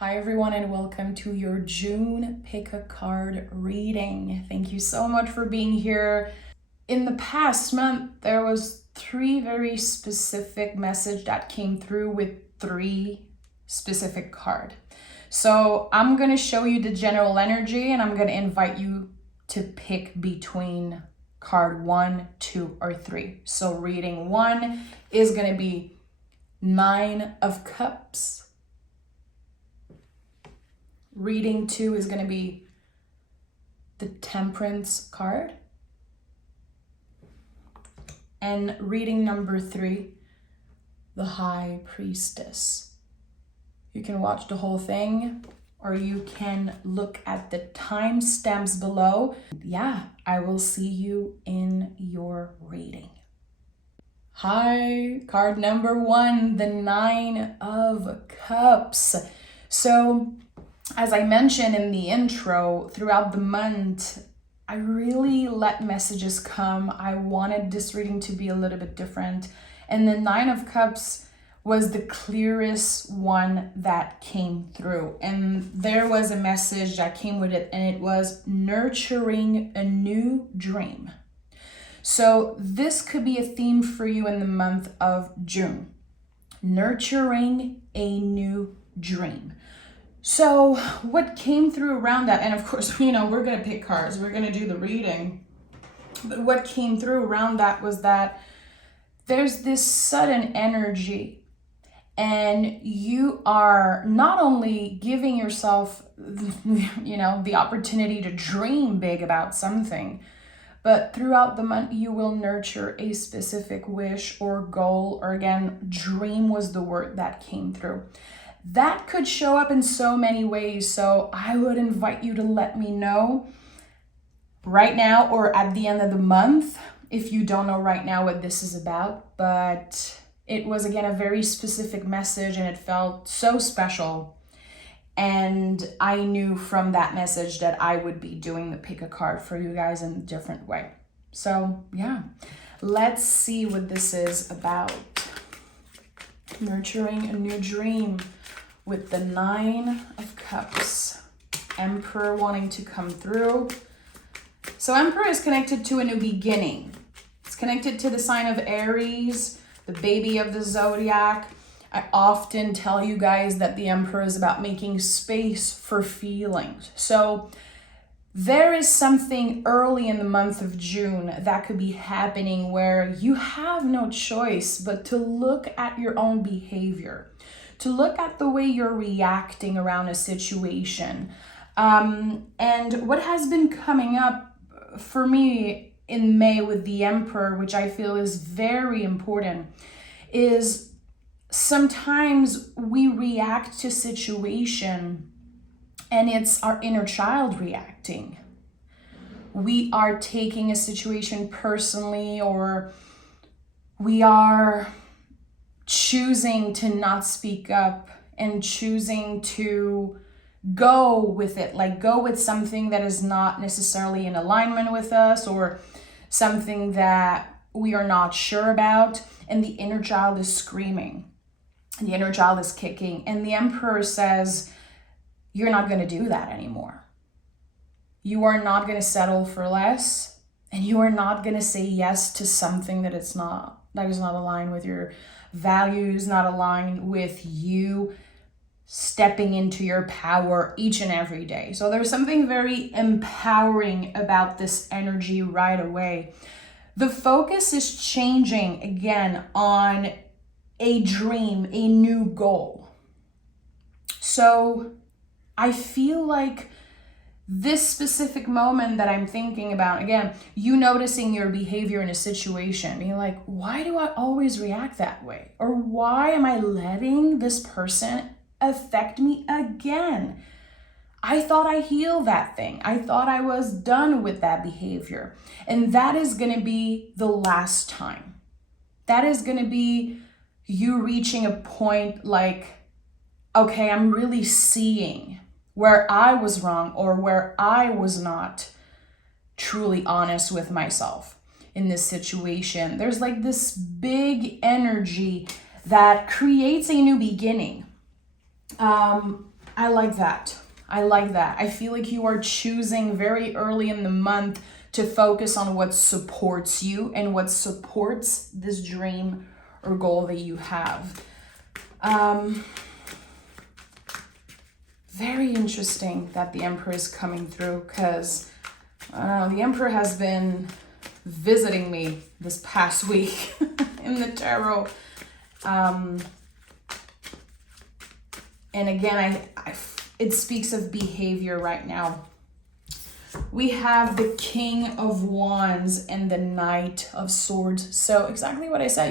Hi everyone and welcome to your June pick a card reading. Thank you so much for being here. In the past month, there was 3 very specific messages that came through with 3 specific cards. So I'm going to show you the general energy and I'm going to invite you to pick between card 1, 2, or 3. So reading 1 is going to be 9 of Cups. Reading 2 is going to be the Temperance card. And reading number 3, the High Priestess. You can watch the whole thing or you can look at the timestamps below. Yeah, I will see you in your reading. Hi, card number 1, the 9 of Cups. So, as I mentioned in the intro, throughout the month, I really let messages come. I wanted this reading to be a little bit different. And the 9 of Cups was the clearest one that came through. And there was a message that came with it, and it was nurturing a new dream. So this could be a theme for you in the month of June. Nurturing a new dream. So what came through around that, and of course, we're going to pick cards, we're going to do the reading, but what came through around that was that there's this sudden energy and you are not only giving yourself, the opportunity to dream big about something, but throughout the month, you will nurture a specific wish or goal, or again, dream was the word that came through. That could show up in so many ways. So I would invite you to let me know right now or at the end of the month if you don't know right now what this is about. But it was, again, a very specific message and it felt so special. And I knew from that message that I would be doing the pick a card for you guys in a different way. So yeah, let's see what this is about. Nurturing a new dream. With the 9 of Cups, Emperor wanting to come through. So Emperor is connected to a new beginning. It's connected to the sign of Aries, the baby of the zodiac. I often tell you guys that the Emperor is about making space for feelings. So there is something early in the month of June that could be happening where you have no choice but to look at your own behavior, to look at the way you're reacting around a situation. And what has been coming up for me in May with the Emperor, which I feel is very important, is sometimes we react to situation and it's our inner child reacting. We are taking a situation personally, or we are choosing to not speak up and choosing to go with it, like go with something that is not necessarily in alignment with us or something that we are not sure about. And the inner child is screaming. The inner child is kicking. And the Emperor says, you're not going to do that anymore. You are not going to settle for less. And you are not going to say yes to something that is not aligned with your values, not aligned with you stepping into your power each and every day. So there's something very empowering about this energy right away. The focus is changing again on a dream, a new goal. So I feel like this specific moment that I'm thinking about, again, you noticing your behavior in a situation, being like, why do I always react that way? Or why am I letting this person affect me again? I thought I healed that thing. I thought I was done with that behavior. And that is going to be the last time. That is going to be you reaching a point like, okay, I'm really seeing where I was wrong or where I was not truly honest with myself in this situation. There's like this big energy that creates a new beginning. I like that. I like that. I feel like you are choosing very early in the month to focus on what supports you and what supports this dream or goal that you have. Very interesting that the Emperor is coming through, because the Emperor has been visiting me this past week in the tarot. And again, it speaks of behavior right now. We have the King of Wands and the Knight of Swords. So exactly what I said,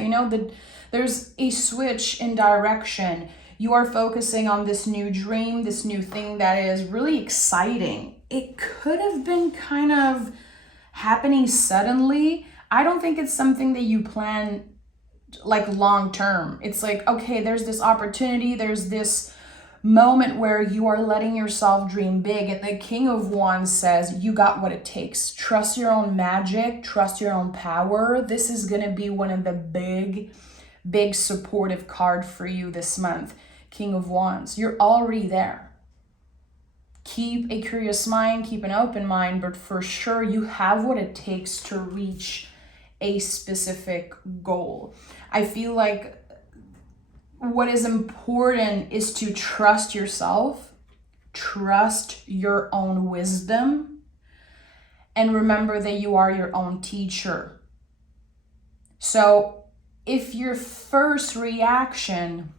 there's a switch in direction. You are focusing on this new dream, this new thing that is really exciting. It could have been kind of happening suddenly. I don't think it's something that you plan like long term. It's like, okay, there's this opportunity, there's this moment where you are letting yourself dream big. And the King of Wands says, you got what it takes. Trust your own magic, trust your own power. This is going to be one of the big supportive card for you this month. King of Wands, you're already there. Keep a curious mind, keep an open mind, but for sure you have what it takes to reach a specific goal. I feel like what is important is to trust yourself, trust your own wisdom, and remember that you are your own teacher. So if your first reaction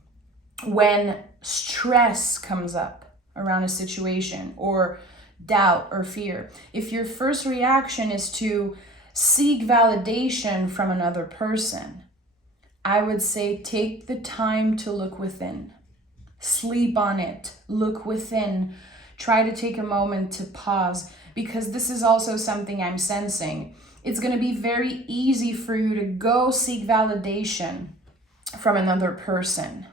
when stress comes up around a situation or doubt or fear, if your first reaction is to seek validation from another person, I would say take the time to look within. Sleep on it. Look within. Try to take a moment to pause, because this is also something I'm sensing. It's going to be very easy for you to go seek validation from another person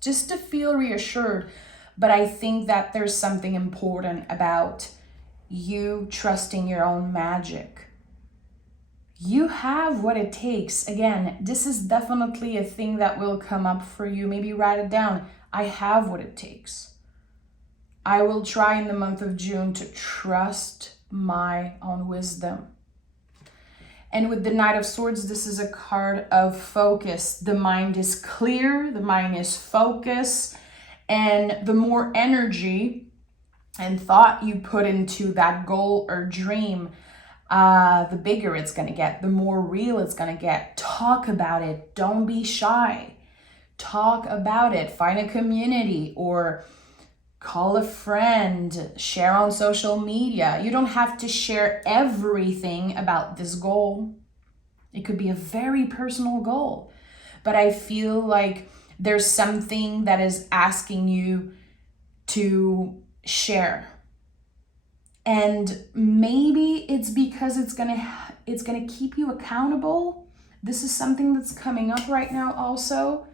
just to feel reassured. But I think that there's something important about you trusting your own magic. You have what it takes. Again, this is definitely a thing that will come up for you. Maybe write it down. I have what it takes. I will try in the month of June to trust my own wisdom. And with the Knight of Swords, this is a card of focus. The mind is clear, the mind is focused, and the more energy and thought you put into that goal or dream, the bigger it's going to get, the more real it's going to get. Talk about it. Don't be shy. Talk about it. Find a community or call a friend. Share on social media. You don't have to share everything about this goal. It could be a very personal goal. But I feel like there's something that is asking you to share. And maybe it's because it's gonna keep you accountable. This is something that's coming up right now also.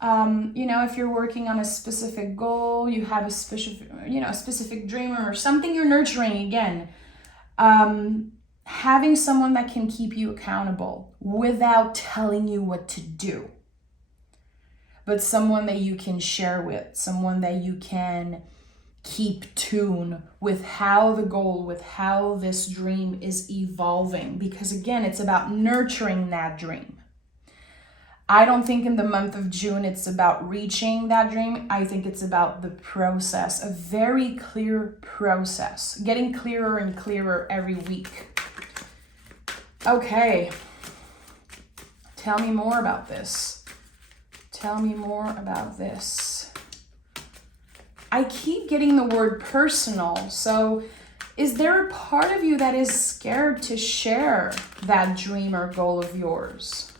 If you're working on a specific goal, you have a specific dream or something you're nurturing again. Having someone that can keep you accountable without telling you what to do. But someone that you can share with, someone that you can keep tune with how the goal, with how this dream is evolving. Because again, it's about nurturing that dream. I don't think in the month of June it's about reaching that dream. I think it's about the process, a very clear process, getting clearer and clearer every week. Okay, tell me more about this. Tell me more about this. I keep getting the word personal. So is there a part of you that is scared to share that dream or goal of yours?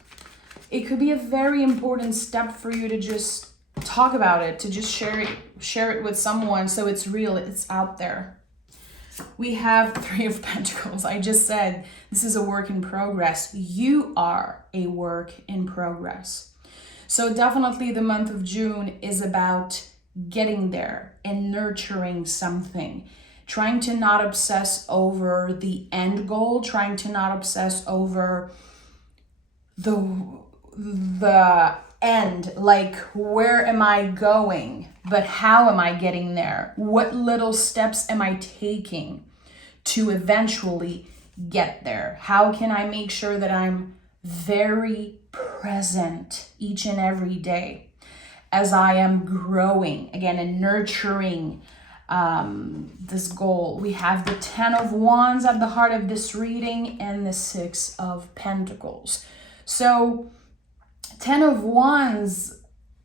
It could be a very important step for you to just talk about it, to just share it with someone so it's real, it's out there. We have Three of Pentacles. I just said this is a work in progress. You are a work in progress. So definitely the month of June is about getting there and nurturing something. Trying to not obsess over the end goal, trying to not obsess over the end, like where am I going, but how am I getting there? What little steps am I taking to eventually get there? How can I make sure that I'm very present each and every day as I am growing again and nurturing this goal? We have the 10 of Wands at the heart of this reading and the 6 of Pentacles. So 10 of Wands,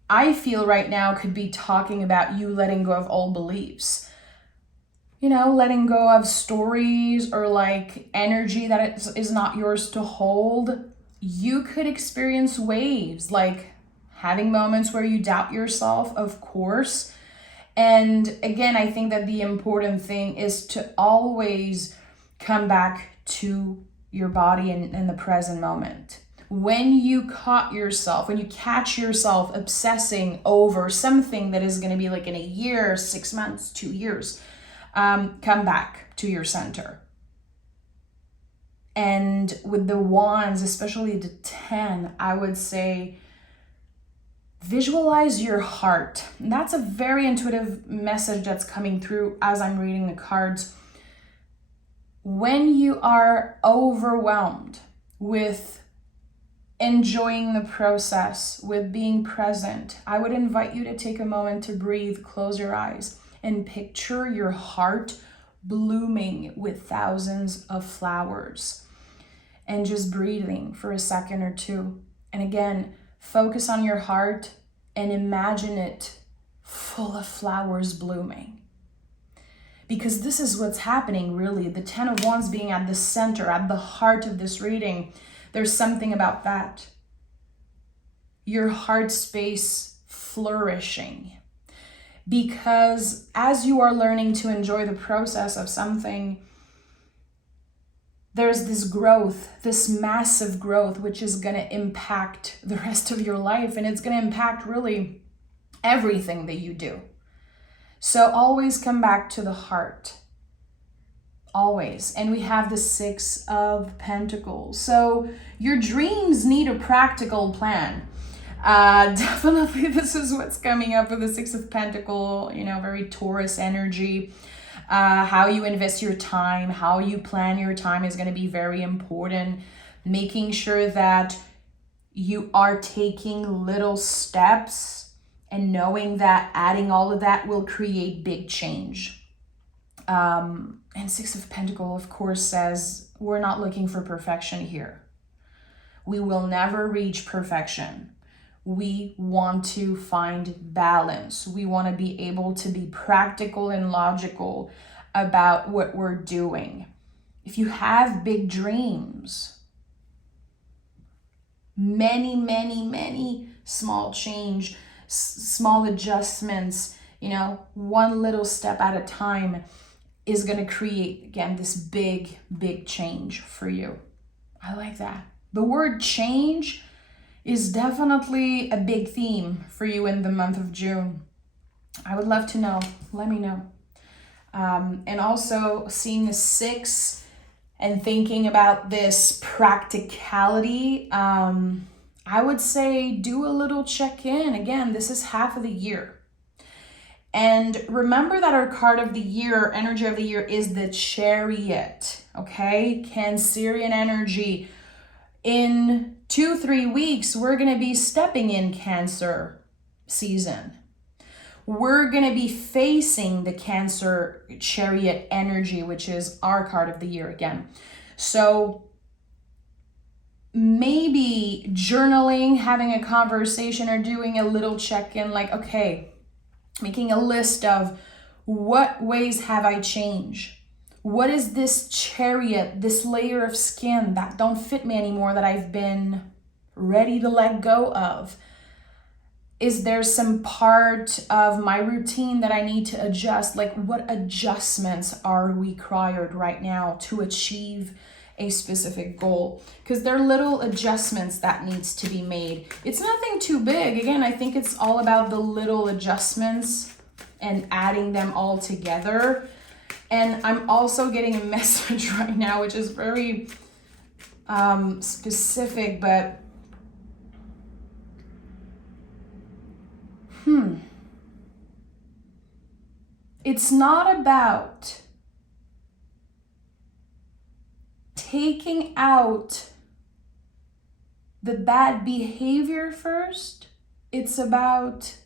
I feel right now could be talking about you letting go of old beliefs. You know, letting go of stories or like energy that is not yours to hold. You could experience waves, like having moments where you doubt yourself, of course. And again, I think that the important thing is to always come back to your body in the present moment. When you catch yourself obsessing over something that is going to be like in a year, 6 months, 2 years, come back to your center. And with the Wands, especially the 10, I would say visualize your heart. And that's a very intuitive message that's coming through as I'm reading the cards. When you are overwhelmed with enjoying the process, with being present, I would invite you to take a moment to breathe, close your eyes, and picture your heart blooming with thousands of flowers. And just breathing for a second or two. And again, focus on your heart and imagine it full of flowers blooming. Because this is what's happening, really. The 10 of Wands being at the center, at the heart of this reading, there's something about that. Your heart space flourishing. Because as you are learning to enjoy the process of something, there's this growth, this massive growth, which is going to impact the rest of your life. And it's going to impact really everything that you do. So always come back to the heart. Always. And we have the 6 of Pentacles. So your dreams need a practical plan. Definitely this is what's coming up with the 6 of Pentacles, very Taurus energy. How you invest your time, how you plan your time is going to be very important. Making sure that you are taking little steps and knowing that adding all of that will create big change. And 6 of Pentacles, of course, says we're not looking for perfection here. We will never reach perfection. We want to find balance. We want to be able to be practical and logical about what we're doing. If you have big dreams, many small change, small adjustments, one little step at a time is going to create, again, this big change for you. I like that. The word change is definitely a big theme for you in the month of June. I would love to know. Let me know. And also seeing the 6 and thinking about this practicality, I would say do a little check-in. Again, this is half of the year. And remember that our card of the year, energy of the year, is the Chariot, okay? Cancerian energy. In 2-3 weeks, we're going to be stepping in Cancer season. We're going to be facing the Cancer Chariot energy, which is our card of the year again. So maybe journaling, having a conversation, or doing a little check-in, like, okay, making a list of what ways have I changed? What is this chariot, this layer of skin that don't fit me anymore that I've been ready to let go of? Is there some part of my routine that I need to adjust? Like, what adjustments are required right now to achieve a specific goal? Because there are little adjustments that needs to be made. It's nothing too big. Again, I think it's all about the little adjustments and adding them all together. And I'm also getting a message right now, which is very specific, but It's not about taking out the bad behavior first. It's about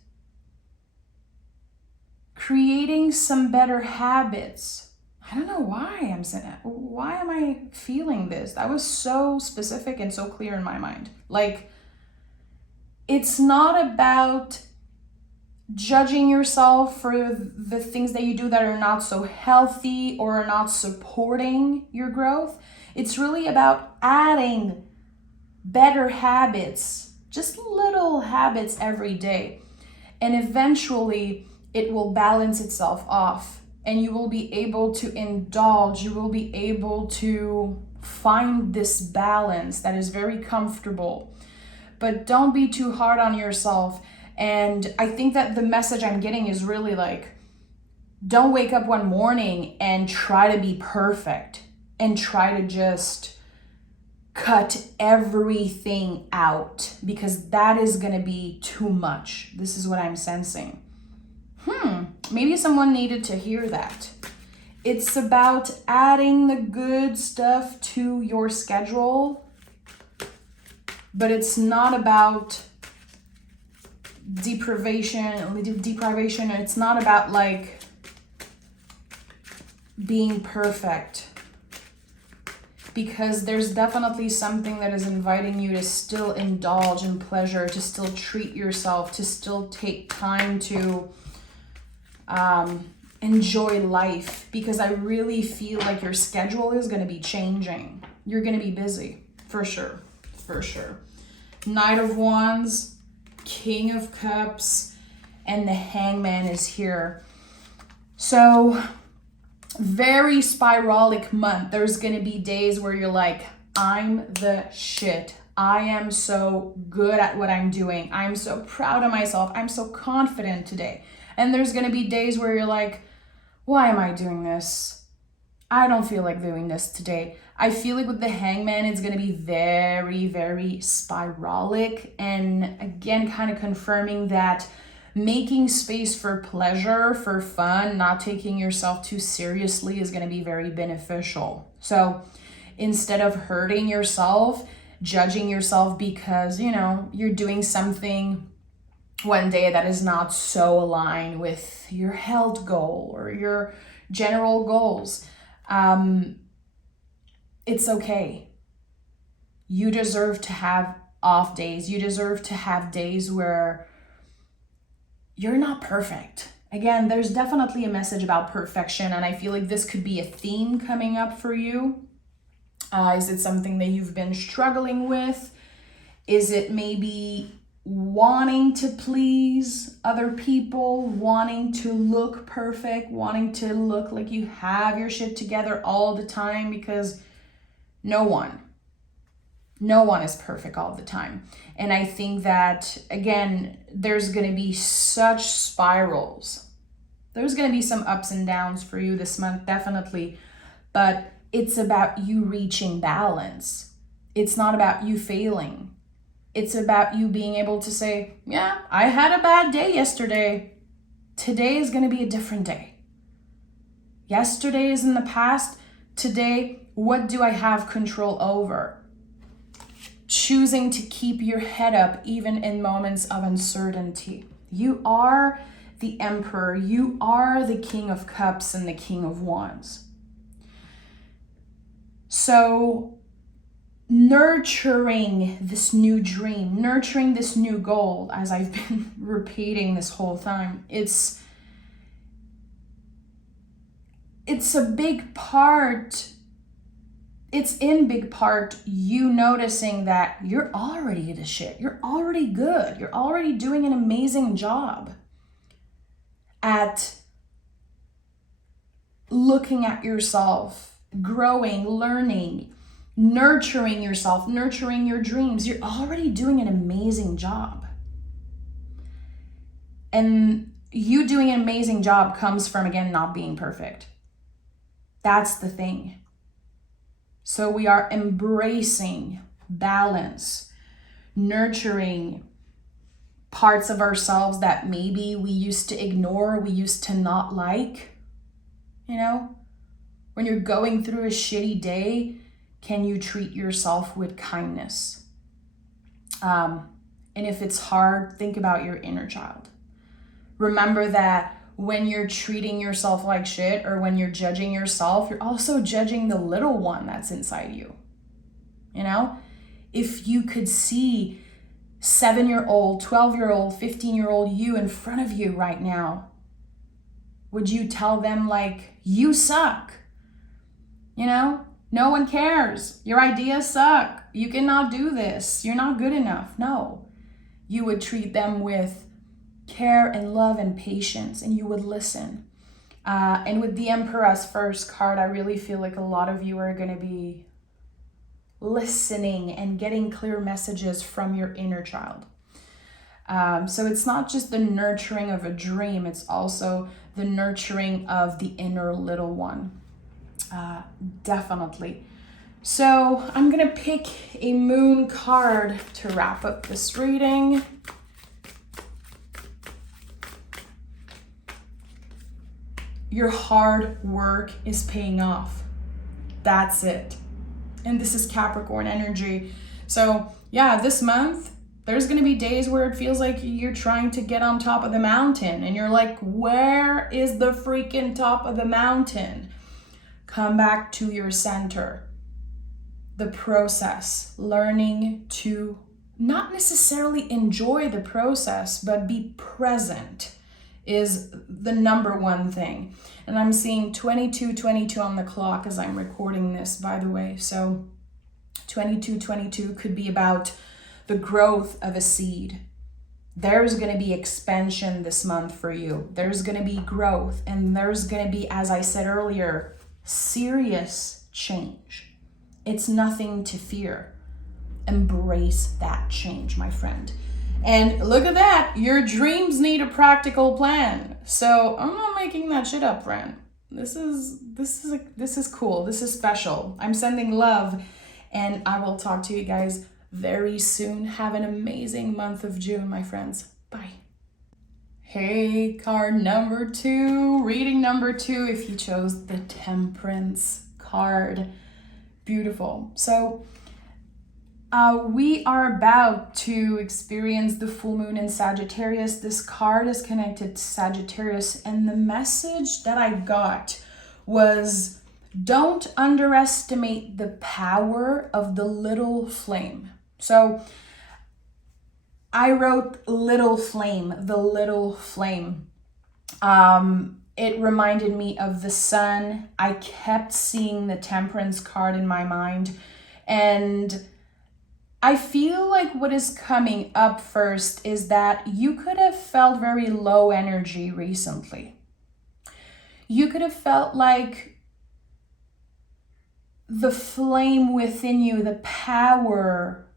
creating some better habits. I don't know why I'm saying that. Why am I feeling this? That was so specific and so clear in my mind. Like, it's not about judging yourself for the things that you do that are not so healthy or are not supporting your growth. It's really about adding better habits, just little habits every day. And eventually it will balance itself off and you will be able to indulge, you will be able to find this balance that is very comfortable. But don't be too hard on yourself. And I think that the message I'm getting is really like, don't wake up one morning and try to be perfect and try to just cut everything out, because that is going to be too much. This is what I'm sensing. Maybe someone needed to hear that. It's about adding the good stuff to your schedule, but it's not about deprivation. It's not about like being perfect, because there's definitely something that is inviting you to still indulge in pleasure, to still treat yourself, to still take time to enjoy life, because I really feel like your schedule is going to be changing. You're going to be busy for sure. Knight of Wands, King of Cups, and the Hangman is here. So very spiralic month. There's going to be days where you're like, I'm the shit. I am so good at what I'm doing. I'm so proud of myself. I'm so confident today. And there's going to be days where you're like, why am I doing this? I don't feel like doing this today. I feel like with the Hangman, it's going to be very, very spiralic. And again, kind of confirming that making space for pleasure, for fun, not taking yourself too seriously is going to be very beneficial. So instead of hurting yourself, judging yourself because, you're doing something one day that is not so aligned with your health goal or your general goals, it's okay. You deserve to have off days. You deserve to have days where you're not perfect. Again, there's definitely a message about perfection, and I feel like this could be a theme coming up for you. Is it something that you've been struggling with? Is it maybe wanting to please other people, wanting to look perfect, wanting to look like you have your shit together all the time? Because no one is perfect all the time. And I think that, again, there's going to be such spirals. There's going to be some ups and downs for you this month, definitely. But it's about you reaching balance. It's not about you failing. It's about you being able to say, yeah, I had a bad day yesterday. Today is going to be a different day. Yesterday is in the past. Today, what do I have control over? Choosing to keep your head up even in moments of uncertainty. You are the Emperor. You are the King of Cups and the King of Wands. So nurturing this new dream, nurturing this new goal, as I've been repeating this whole time, it's a big part. It's in big part you noticing that you're already the shit. You're already good. You're already doing an amazing job at looking at yourself, growing, learning, nurturing yourself, nurturing your dreams. You're already doing an amazing job. And you doing an amazing job comes from, again, not being perfect. That's the thing. So we are embracing balance, nurturing parts of ourselves that maybe we used to ignore, we used to not like. You know, when you're going through a shitty day, can you treat yourself with kindness? And if it's hard, think about your inner child. Remember that when you're treating yourself like shit, or when you're judging yourself, you're also judging the little one that's inside you. You know, if you could see 7-year-old, 12-year-old, 15-year-old you in front of you right now, would you tell them like, you suck? You know, no one cares. Your ideas suck. You cannot do this. You're not good enough. No, you would treat them with care and love and patience, and you would listen. And with the Empress first card, I really feel like a lot of you are going to be listening and getting clear messages from your inner child. So it's not just the nurturing of a dream, it's also the nurturing of the inner little one. Definitely. So I'm going to pick a moon card to wrap up this reading. Your hard work is paying off. That's it. And this is Capricorn energy. So yeah, this month, there's going to be days where it feels like you're trying to get on top of the mountain. And you're like, where is the freaking top of the mountain? Come back to your center. The process, learning to not necessarily enjoy the process, but be present, is the number one thing. And I'm seeing 22:22 on the clock as I'm recording this, by the way. So 22:22 could be about the growth of a seed. There's going to be expansion this month for you. There's going to be growth, and there's going to be, as I said earlier, serious change. It's nothing to fear. Embrace that change, my friend. And look at that, your dreams need a practical plan. So I'm not making that shit up, friend. This is cool. This is special. I'm sending love, and I will talk to you guys very soon. Have an amazing month of June, my friends. Bye. Hey, card number 2, reading number 2, if you chose the Temperance card. Beautiful. So we are about to experience the full moon in Sagittarius. This card is connected to Sagittarius, and the message that I got was, don't underestimate the power of the little flame. So I wrote little flame, the little flame. It reminded me of the sun. I kept seeing the Temperance card in my mind, and I feel like what is coming up first is that you could have felt very low energy recently. You could have felt like the flame within you, the power,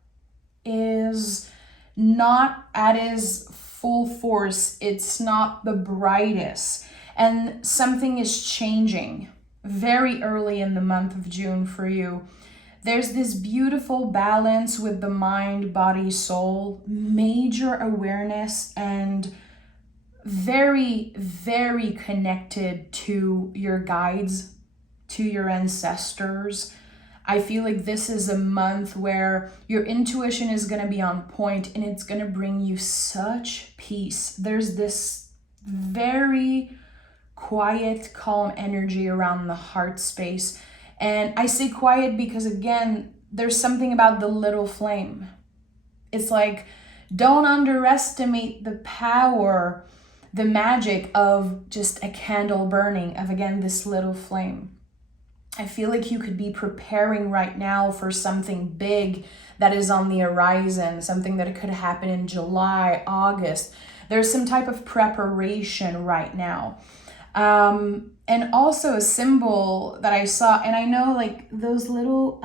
is not at its full force. It's not the brightest. And something is changing very early in the month of June for you. There's this beautiful balance with the mind, body, soul, major awareness, and very, very connected to your guides, to your ancestors. I feel like this is a month where your intuition is going to be on point, and it's going to bring you such peace. There's this very quiet, calm energy around the heart space. And I say quiet because, again, there's something about the little flame. It's like, don't underestimate the power, the magic of just a candle burning, of, again, this little flame. I feel like you could be preparing right now for something big that is on the horizon, something that could happen in July, August. There's some type of preparation right now. And also a symbol that I saw, and I know like those little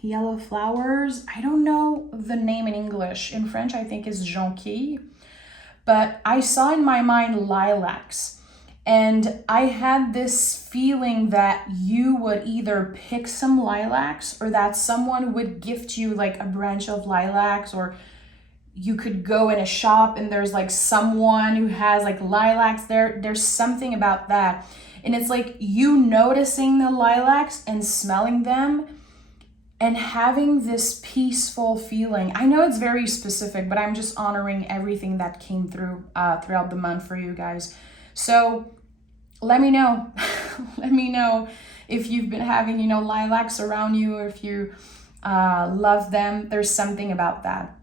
yellow flowers, I don't know the name in English. In French, I think is jonquille, but I saw in my mind lilacs. And I had this feeling that you would either pick some lilacs, or that someone would gift you like a branch of lilacs, or you could go in a shop and there's like someone who has like lilacs there. There's something about that. And it's like you noticing the lilacs and smelling them and having this peaceful feeling. I know it's very specific, but I'm just honoring everything that came through throughout the month for you guys. So let me know. Let me know if you've been having, you know, lilacs around you, or if you love them. There's something about that.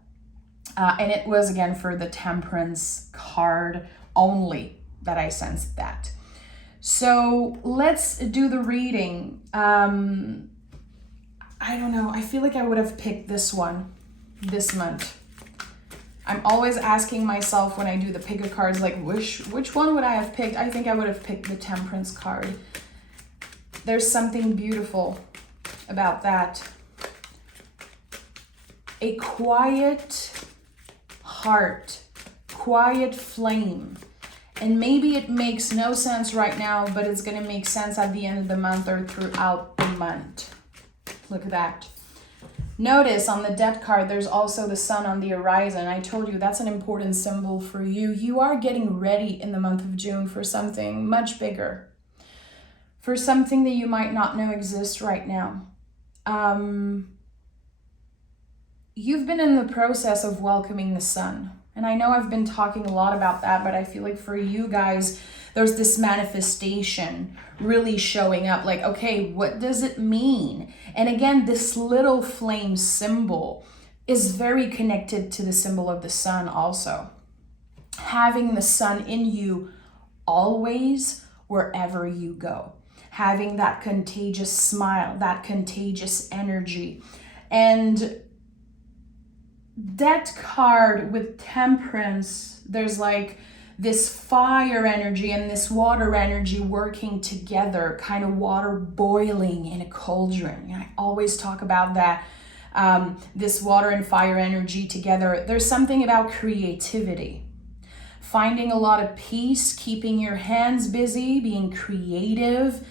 And it was, again, for the Temperance card only that I sensed that. So let's do the reading. I don't know. I feel like I would have picked this one this month. I'm always asking myself when I do the pick a cards, like, which one would I have picked? I think I would have picked the Temperance card. There's something beautiful about that. A quiet heart, quiet flame. And maybe it makes no sense right now, but it's going to make sense at the end of the month or throughout the month. Look at that. Notice on the Death card, there's also the sun on the horizon. I told you that's an important symbol for you. You are getting ready in the month of June for something much bigger, for something that you might not know exists right now. You've been in the process of welcoming the sun. And I know I've been talking a lot about that, but I feel like for you guys, there's this manifestation really showing up. Like, okay, what does it mean? And again, this little flame symbol is very connected to the symbol of the sun also. Having the sun in you always, wherever you go. Having that contagious smile, that contagious energy. And that card with Temperance, there's like this fire energy and this water energy working together, kind of water boiling in a cauldron. I always talk about that, this water and fire energy together. There's something about creativity, finding a lot of peace, keeping your hands busy, being creative.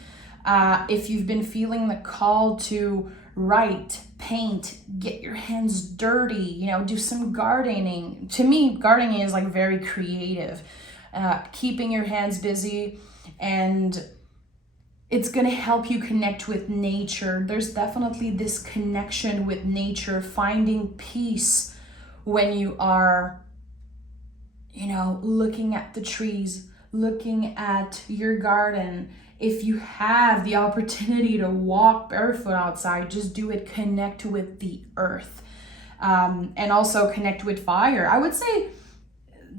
If you've been feeling the call to write, paint, get your hands dirty, you know, do some gardening. To me, gardening is like very creative. Keeping your hands busy, and it's going to help you connect with nature. There's definitely this connection with nature, finding peace when you are, you know, looking at the trees, looking at your garden. If you have the opportunity to walk barefoot outside, just do it. Connect with the earth, and also connect with fire. I would say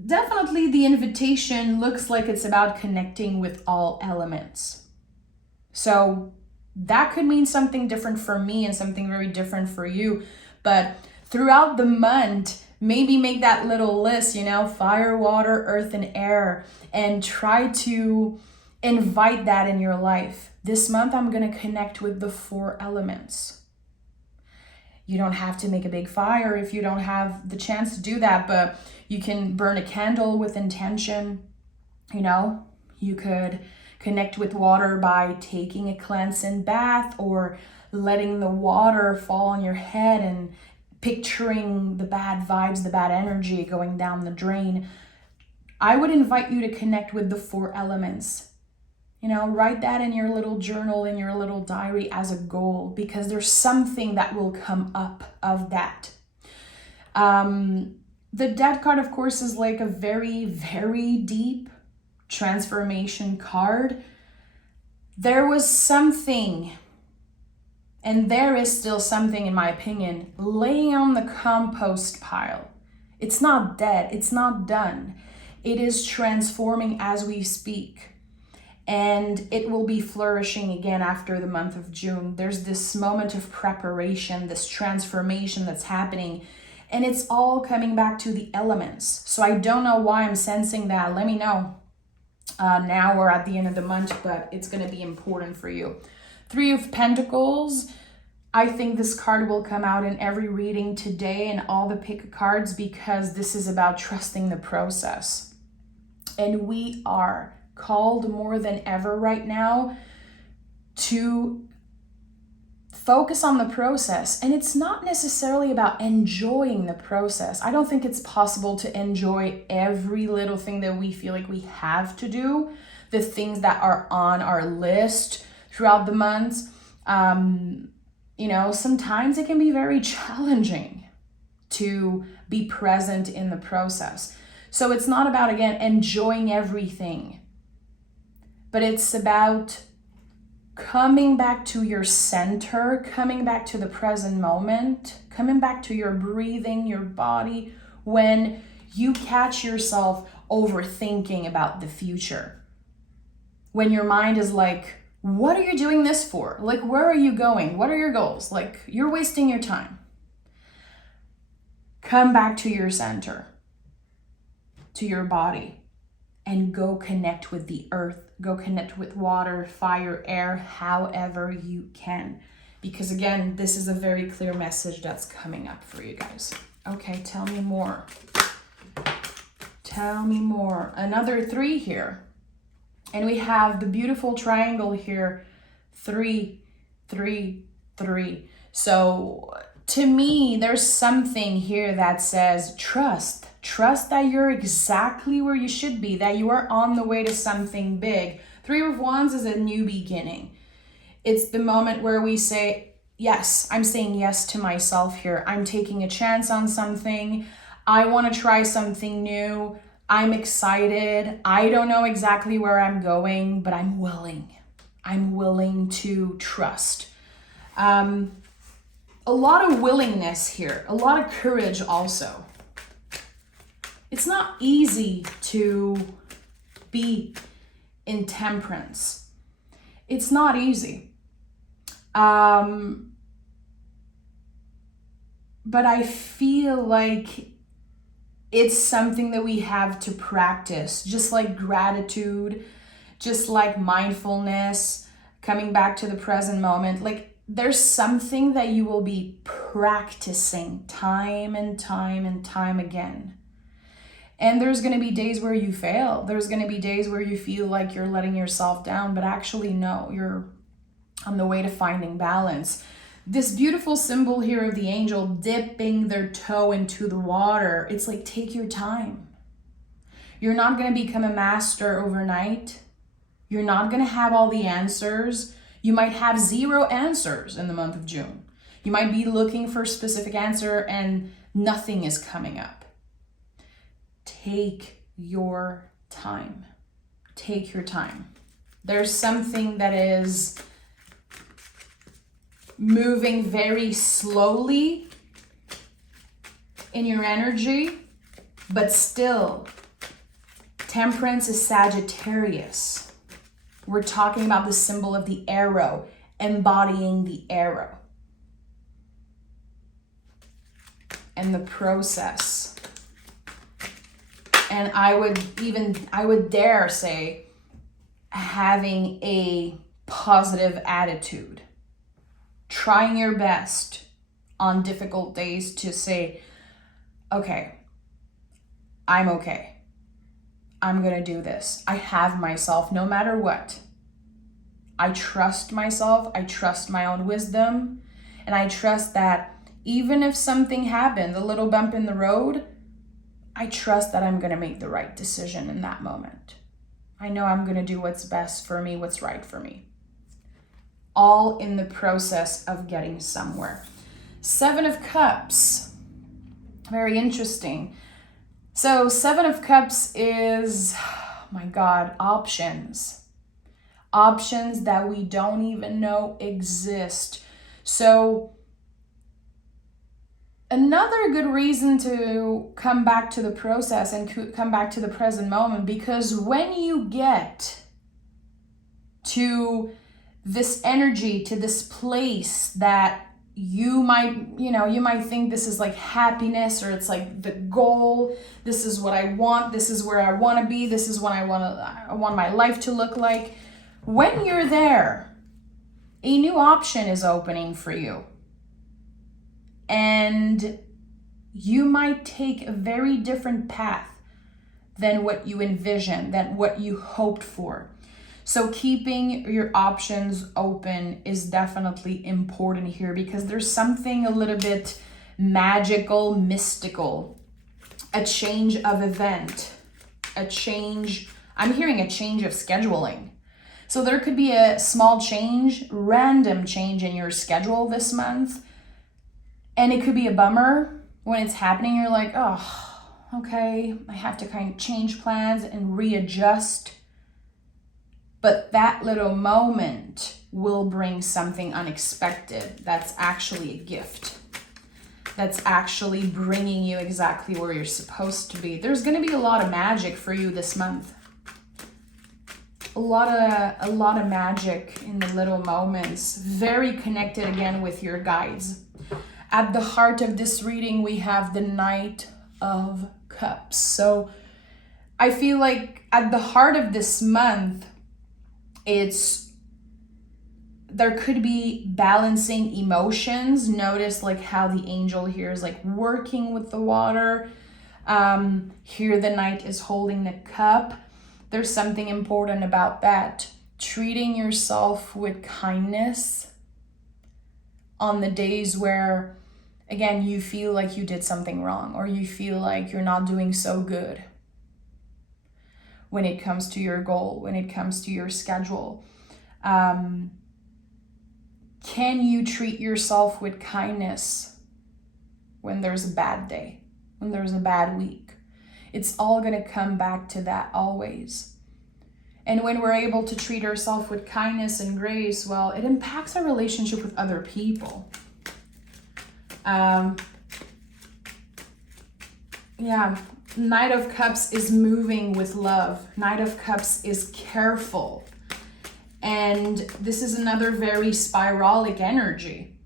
definitely the invitation looks like it's about connecting with all elements. So that could mean something different for me and something very different for you. But throughout the month, maybe make that little list, you know, fire, water, earth, and air, and try to invite that in your life. This month, I'm going to connect with the 4 elements. You don't have to make a big fire if you don't have the chance to do that, but you can burn a candle with intention. You know, you could connect with water by taking a cleansing bath, or letting the water fall on your head and picturing the bad vibes, the bad energy going down the drain. I would invite you to connect with the 4 elements. You know, write that in your little journal, in your little diary as a goal, because there's something that will come up of that. The Death card, of course, is like a very, very deep transformation card. There was something, and there is still something, in my opinion, laying on the compost pile. It's not dead. It's not done. It is transforming as we speak. And it will be flourishing again after the month of June. There's this moment of preparation, this transformation that's happening, and it's all coming back to the elements. So I don't know why I'm sensing that. Let me know now or at the end of the month, but it's going to be important for you. 3 of Pentacles. I think this card will come out in every reading today and all the pick cards, because this is about trusting the process. And we are called more than ever right now to focus on the process. And it's not necessarily about enjoying the process. I don't think it's possible to enjoy every little thing that we feel like we have to do, the things that are on our list throughout the months. Sometimes it can be very challenging to be present in the process. So it's not about, again, enjoying everything, but it's about coming back to your center, coming back to the present moment, coming back to your breathing, your body, when you catch yourself overthinking about the future. When your mind is like, what are you doing this for? Like, where are you going? What are your goals? Like, you're wasting your time. Come back to your center, to your body, and go connect with the earth. Go connect with water, fire, air, however you can. Because again, this is a very clear message that's coming up for you guys. Okay, tell me more. Tell me more. Another 3 here. And we have the beautiful triangle here, 3, 3, 3. So to me, there's something here that says trust. Trust that you're exactly where you should be, that you are on the way to something big. 3 of Wands is a new beginning. It's the moment where we say, yes, I'm saying yes to myself here. I'm taking a chance on something. I want to try something new. I'm excited. I don't know exactly where I'm going, but I'm willing. I'm willing to trust. A lot of willingness here, a lot of courage also. It's not easy to be in temperance. It's not easy. But I feel like it's something that we have to practice, just like gratitude, just like mindfulness, coming back to the present moment. Like, there's something that you will be practicing time and time and time again. And there's going to be days where you fail. There's going to be days where you feel like you're letting yourself down, but actually no, you're on the way to finding balance. This beautiful symbol here of the angel dipping their toe into the water. It's like, take your time. You're not going to become a master overnight. You're not going to have all the answers. You might have 0 answers in the month of June. You might be looking for a specific answer and nothing is coming up. Take your time. Take your time. There's something that is moving very slowly in your energy, but still, Temperance is Sagittarius. We're talking about the symbol of the arrow, embodying the arrow. And the process. And I would dare say, having a positive attitude. Trying your best on difficult days to say, okay, I'm okay. I'm gonna do this. I have myself no matter what. I trust myself. I trust my own wisdom. And I trust that even if something happens, a little bump in the road, I trust that I'm gonna make the right decision in that moment. I know I'm gonna do what's best for me, what's right for me. All in the process of getting somewhere. 7 of Cups, very interesting. So 7 of Cups is, oh my God, options. Options that we don't even know exist. So another good reason to come back to the process and come back to the present moment, because when you get to this energy, to this place that you might think this is like happiness, or it's like the goal, this is what I want, this is where I want to be, this is what I want my life to look like. When you're there, a new option is opening for you. And you might take a very different path than what you envisioned, than what you hoped for. So keeping your options open is definitely important here, because there's something a little bit magical, mystical, a change of event, a change. I'm hearing a change of scheduling. So there could be a small change, random change in your schedule this month. And it could be a bummer when it's happening. You're like, oh, okay, I have to kind of change plans and readjust. But that little moment will bring something unexpected that's actually a gift. That's actually bringing you exactly where you're supposed to be. There's going to be a lot of magic for you this month. A lot of magic in the little moments. Very connected again with your guides. At the heart of this reading, we have the Knight of Cups. So I feel like at the heart of this month, there could be balancing emotions. Notice like how the angel here is like working with the water. Here the knight is holding the cup. There's something important about that. Treating yourself with kindness on the days where, again, you feel like you did something wrong, or you feel like you're not doing so good when it comes to your goal, when it comes to your schedule. Can you treat yourself with kindness when there's a bad day, when there's a bad week? It's all going to come back to that always. And when we're able to treat ourselves with kindness and grace, well, it impacts our relationship with other people. Knight of Cups is moving with love. Knight of Cups is careful. And this is another very spiralic energy.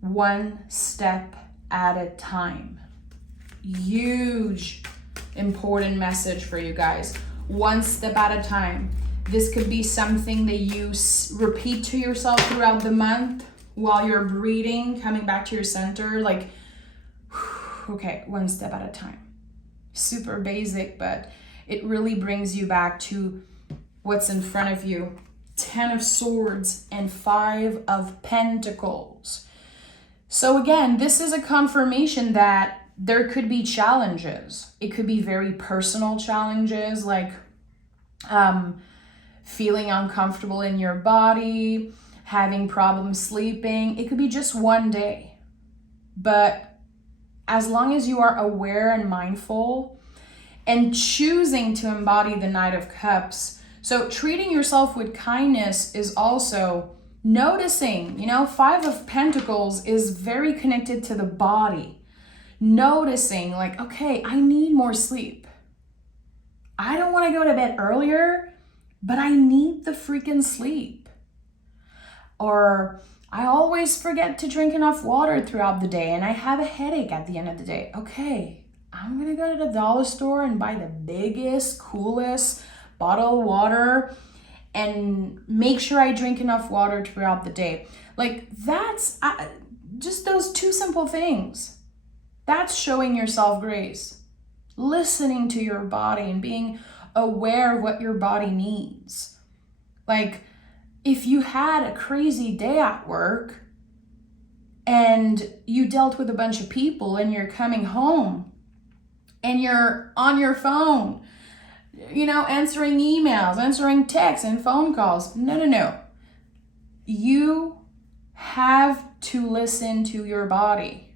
One step at a time. Huge, important message for you guys. One step at a time. This could be something that you repeat to yourself throughout the month while you're breathing, coming back to your center. Like, okay, one step at a time. Super basic, but it really brings you back to what's in front of you. 10 of Swords and 5 of Pentacles. So again, this is a confirmation that there could be challenges. It could be very personal challenges, like feeling uncomfortable in your body, having problems sleeping. It could be just one day. But as long as you are aware and mindful and choosing to embody the Knight of Cups, so treating yourself with kindness is also noticing, 5 of Pentacles is very connected to the body. Noticing like, okay, I need more sleep. I don't want to go to bed earlier, but I need the freaking sleep. Or I always forget to drink enough water throughout the day and I have a headache at the end of the day. Okay, I'm going to go to the dollar store and buy the biggest, coolest bottle of water and make sure I drink enough water throughout the day. Like that's just those two simple things. That's showing yourself grace. Listening to your body and being aware of what your body needs. Like if you had a crazy day at work and you dealt with a bunch of people and you're coming home and you're on your phone, answering emails, answering texts and phone calls. No. You have to listen to your body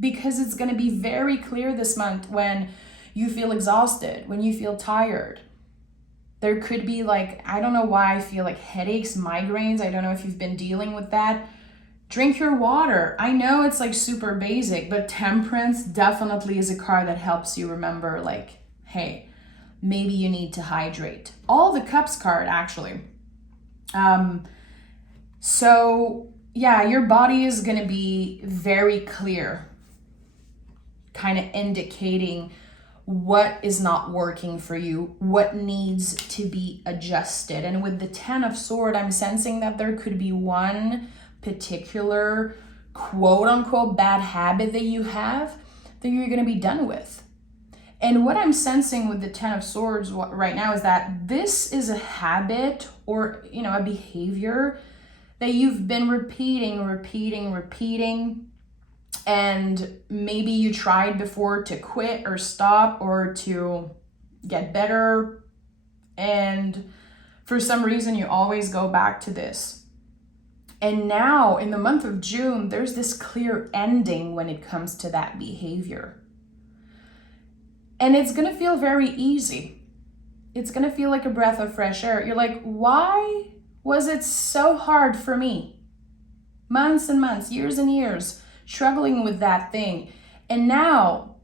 because it's going to be very clear this month when you feel exhausted, when you feel tired. There could be I don't know why I feel like headaches, migraines. I don't know if you've been dealing with that. Drink your water. I know it's super basic, but Temperance definitely is a card that helps you remember hey, maybe you need to hydrate. All the Cups card, actually. So yeah, your body is going to be very clear, kind of indicating what is not working for you, what needs to be adjusted. And with the 10 of Swords, I'm sensing that there could be one particular quote unquote bad habit that you have that you're going to be done with. And what I'm sensing with the Ten of Swords right now is that this is a habit or, a behavior that you've been repeating. And maybe you tried before to quit or stop or to get better. And for some reason, you always go back to this. And now in the month of June, there's this clear ending when it comes to that behavior. And it's going to feel very easy. It's going to feel like a breath of fresh air. You're like, why was it so hard for me? Months and months, years and years, struggling with that thing. And now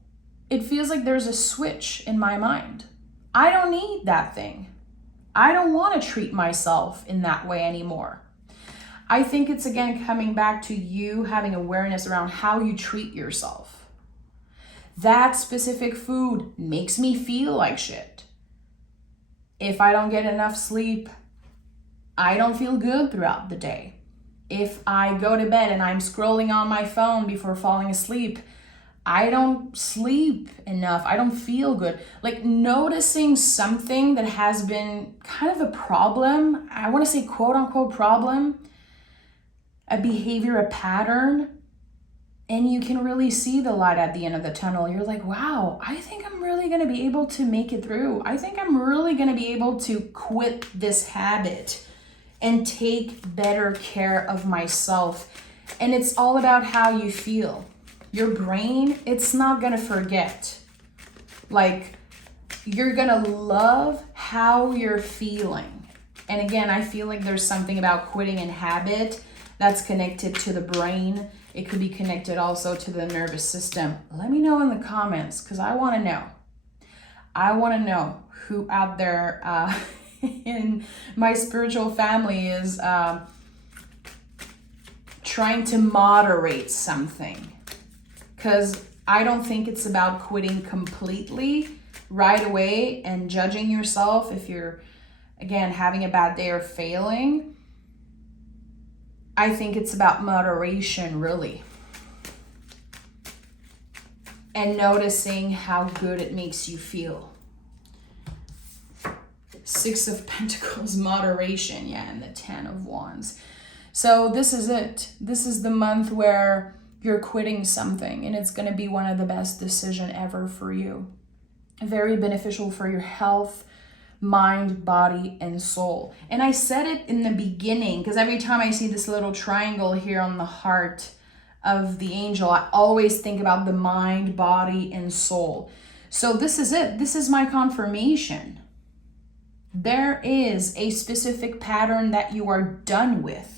it feels like there's a switch in my mind. I don't need that thing. I don't want to treat myself in that way anymore. I think it's again coming back to you having awareness around how you treat yourself. That specific food makes me feel like shit. If I don't get enough sleep, I don't feel good throughout the day. If I go to bed and I'm scrolling on my phone before falling asleep, I don't sleep enough. I don't feel good. Like noticing something that has been kind of a problem, I want to say quote unquote problem, a behavior, a pattern, and you can really see the light at the end of the tunnel. You're like, wow, I think I'm really going to be able to make it through. I think I'm really going to be able to quit this habit and take better care of myself. And it's all about how you feel. Your brain, it's not going to forget. Like, you're going to love how you're feeling. And again, I feel like there's something about quitting an habit that's connected to the brain. It could be connected also to the nervous system. Let me know in the comments because I want to know. I want to know who out there in my spiritual family is trying to moderate something. Because I don't think it's about quitting completely right away and judging yourself if you're, again, having a bad day or failing. I think it's about moderation, really. And noticing how good it makes you feel. Six of Pentacles, moderation, and the 10 of Wands. So this is it. This is the month where you're quitting something, and it's going to be one of the best decisions ever for you. Very beneficial for your health, mind, body, and soul. And I said it in the beginning, because every time I see this little triangle here on the heart of the angel, I always think about the mind, body, and soul. So this is it. This is my confirmation. There is a specific pattern that you are done with.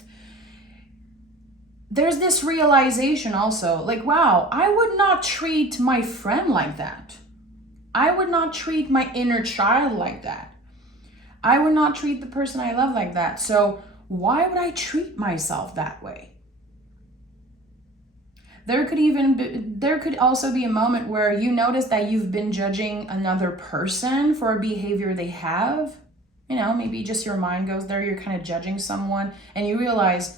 There's this realization also, like, wow, I would not treat my friend like that. I would not treat my inner child like that. I would not treat the person I love like that. So why would I treat myself that way? There could also be a moment where you notice that you've been judging another person for a behavior they have. Maybe just your mind goes there. You're kind of judging someone and you realize,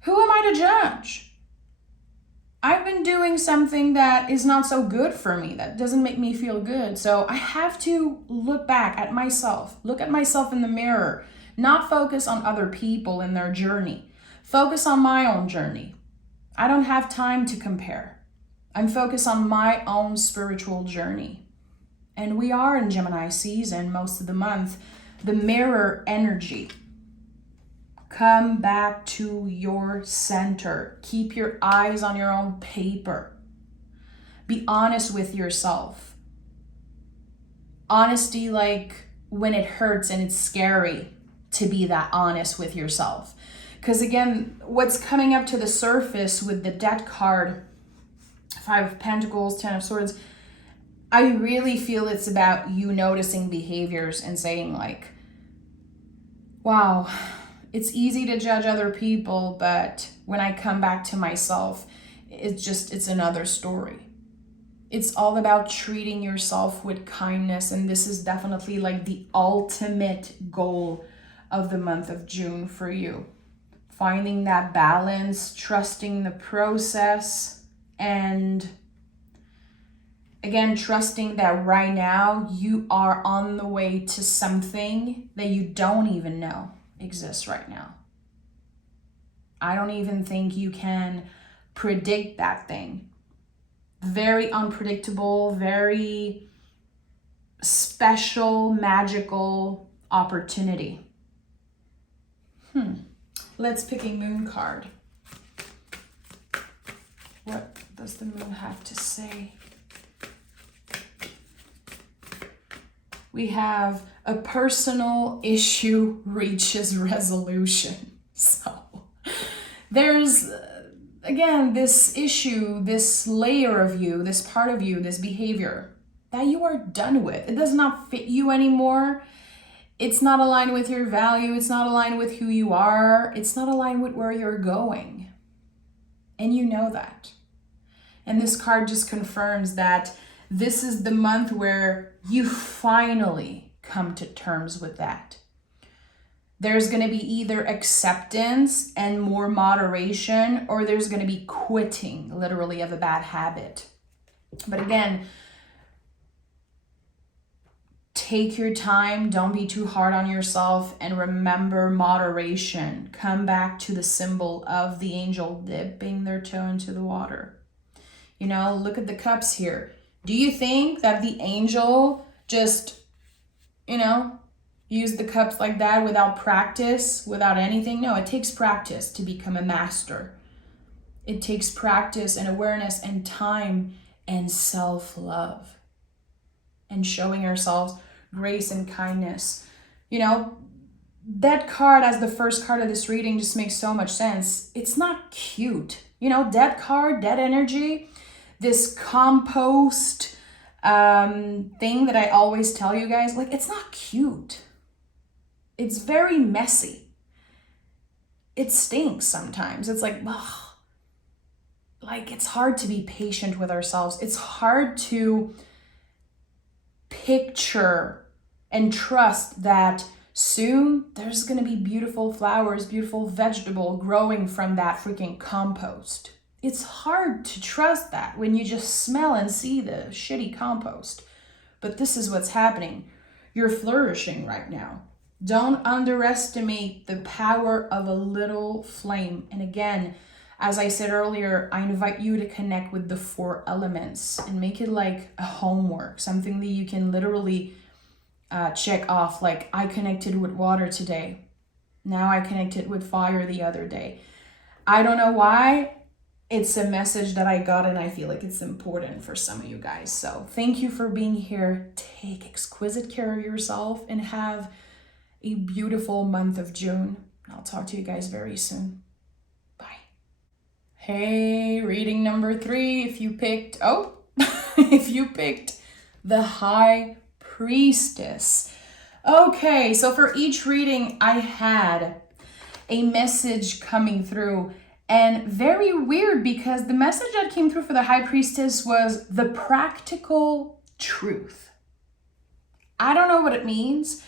who am I to judge? I've been doing something that is not so good for me, that doesn't make me feel good. So I have to look back at myself, look at myself in the mirror, not focus on other people and their journey. Focus on my own journey. I don't have time to compare. I'm focused on my own spiritual journey. And we are in Gemini season most of the month, the mirror energy. Come back to your center. Keep your eyes on your own paper. Be honest with yourself. Honesty, like when it hurts and it's scary to be that honest with yourself. Because again, what's coming up to the surface with the Death card, 5 of Pentacles, 10 of Swords, I really feel it's about you noticing behaviors and saying like, wow, it's easy to judge other people, but when I come back to myself, it's another story. It's all about treating yourself with kindness. And this is definitely like the ultimate goal of the month of June for you. Finding that balance, trusting the process, and Again, trusting that right now you are on the way to something that you don't even know exists right now. I don't even think you can predict that thing. Very unpredictable, very special, magical opportunity. Let's pick a moon card. What does the moon have to say? We have a personal issue reaches resolution. So there's, again, this issue, this layer of you, this part of you, this behavior that you are done with. It does not fit you anymore. It's not aligned with your value. It's not aligned with who you are. It's not aligned with where you're going. And you know that. And this card just confirms that this is the month where you finally come to terms with that. There's going to be either acceptance and more moderation, or there's going to be quitting, literally, of a bad habit. But again, take your time. Don't be too hard on yourself. And remember moderation. Come back to the symbol of the angel dipping their toe into the water. You know, look at the cups here. Do you think that the angel just, used the cups like that without practice, without anything? No, it takes practice to become a master. It takes practice and awareness and time and self-love and showing ourselves grace and kindness. That card as the first card of this reading just makes so much sense. It's not cute. Dead card, dead energy, this compost thing that I always tell you guys, it's not cute. It's very messy. It stinks sometimes. It's ugh. It's hard to be patient with ourselves. It's hard to picture and trust that soon there's going to be beautiful flowers, beautiful vegetable growing from that freaking compost. It's hard to trust that when you just smell and see the shitty compost. But this is what's happening. You're flourishing right now. Don't underestimate the power of a little flame. And again, as I said earlier, I invite you to connect with the 4 elements and make it like a homework, something that you can literally check off. I connected with water today. Now I connected with fire the other day. I don't know why. It's a message that I got and I feel like it's important for some of you guys. So thank you for being here. Take exquisite care of yourself and have a beautiful month of June. I'll talk to you guys very soon. Bye. Hey, reading number 3. If you picked the High Priestess. Okay, so for each reading, I had a message coming through. And very weird, because the message that came through for the High Priestess was the practical truth. I don't know what it means.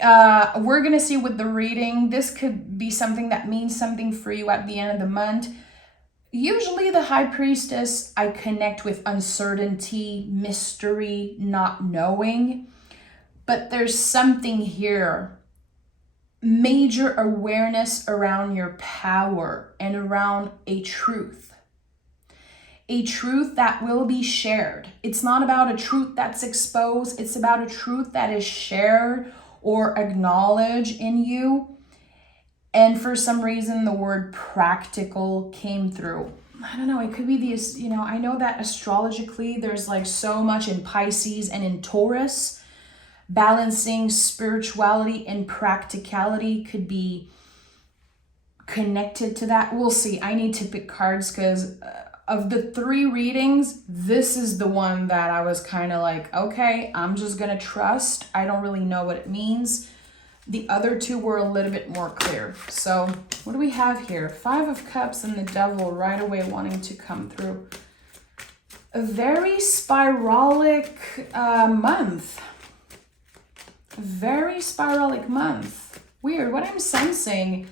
We're going to see with the reading. This could be something that means something for you at the end of the month. Usually the High Priestess, I connect with uncertainty, mystery, not knowing. But there's something here. Major awareness around your power and around a truth. A truth that will be shared. It's not about a truth that's exposed. It's about a truth that is shared or acknowledged in you. And for some reason, the word practical came through. I don't know, it could be these, I know that astrologically there's so much in Pisces and in Taurus. Balancing spirituality and practicality could be connected to that. We'll see. I need to pick cards because of the 3 readings, this is the one that I was kind of okay, I'm just going to trust. I don't really know what it means. The other 2 were a little bit more clear. So what do we have here? 5 of Cups and the Devil right away wanting to come through. A very spiralic month. Very spiralic month. Weird. What I'm sensing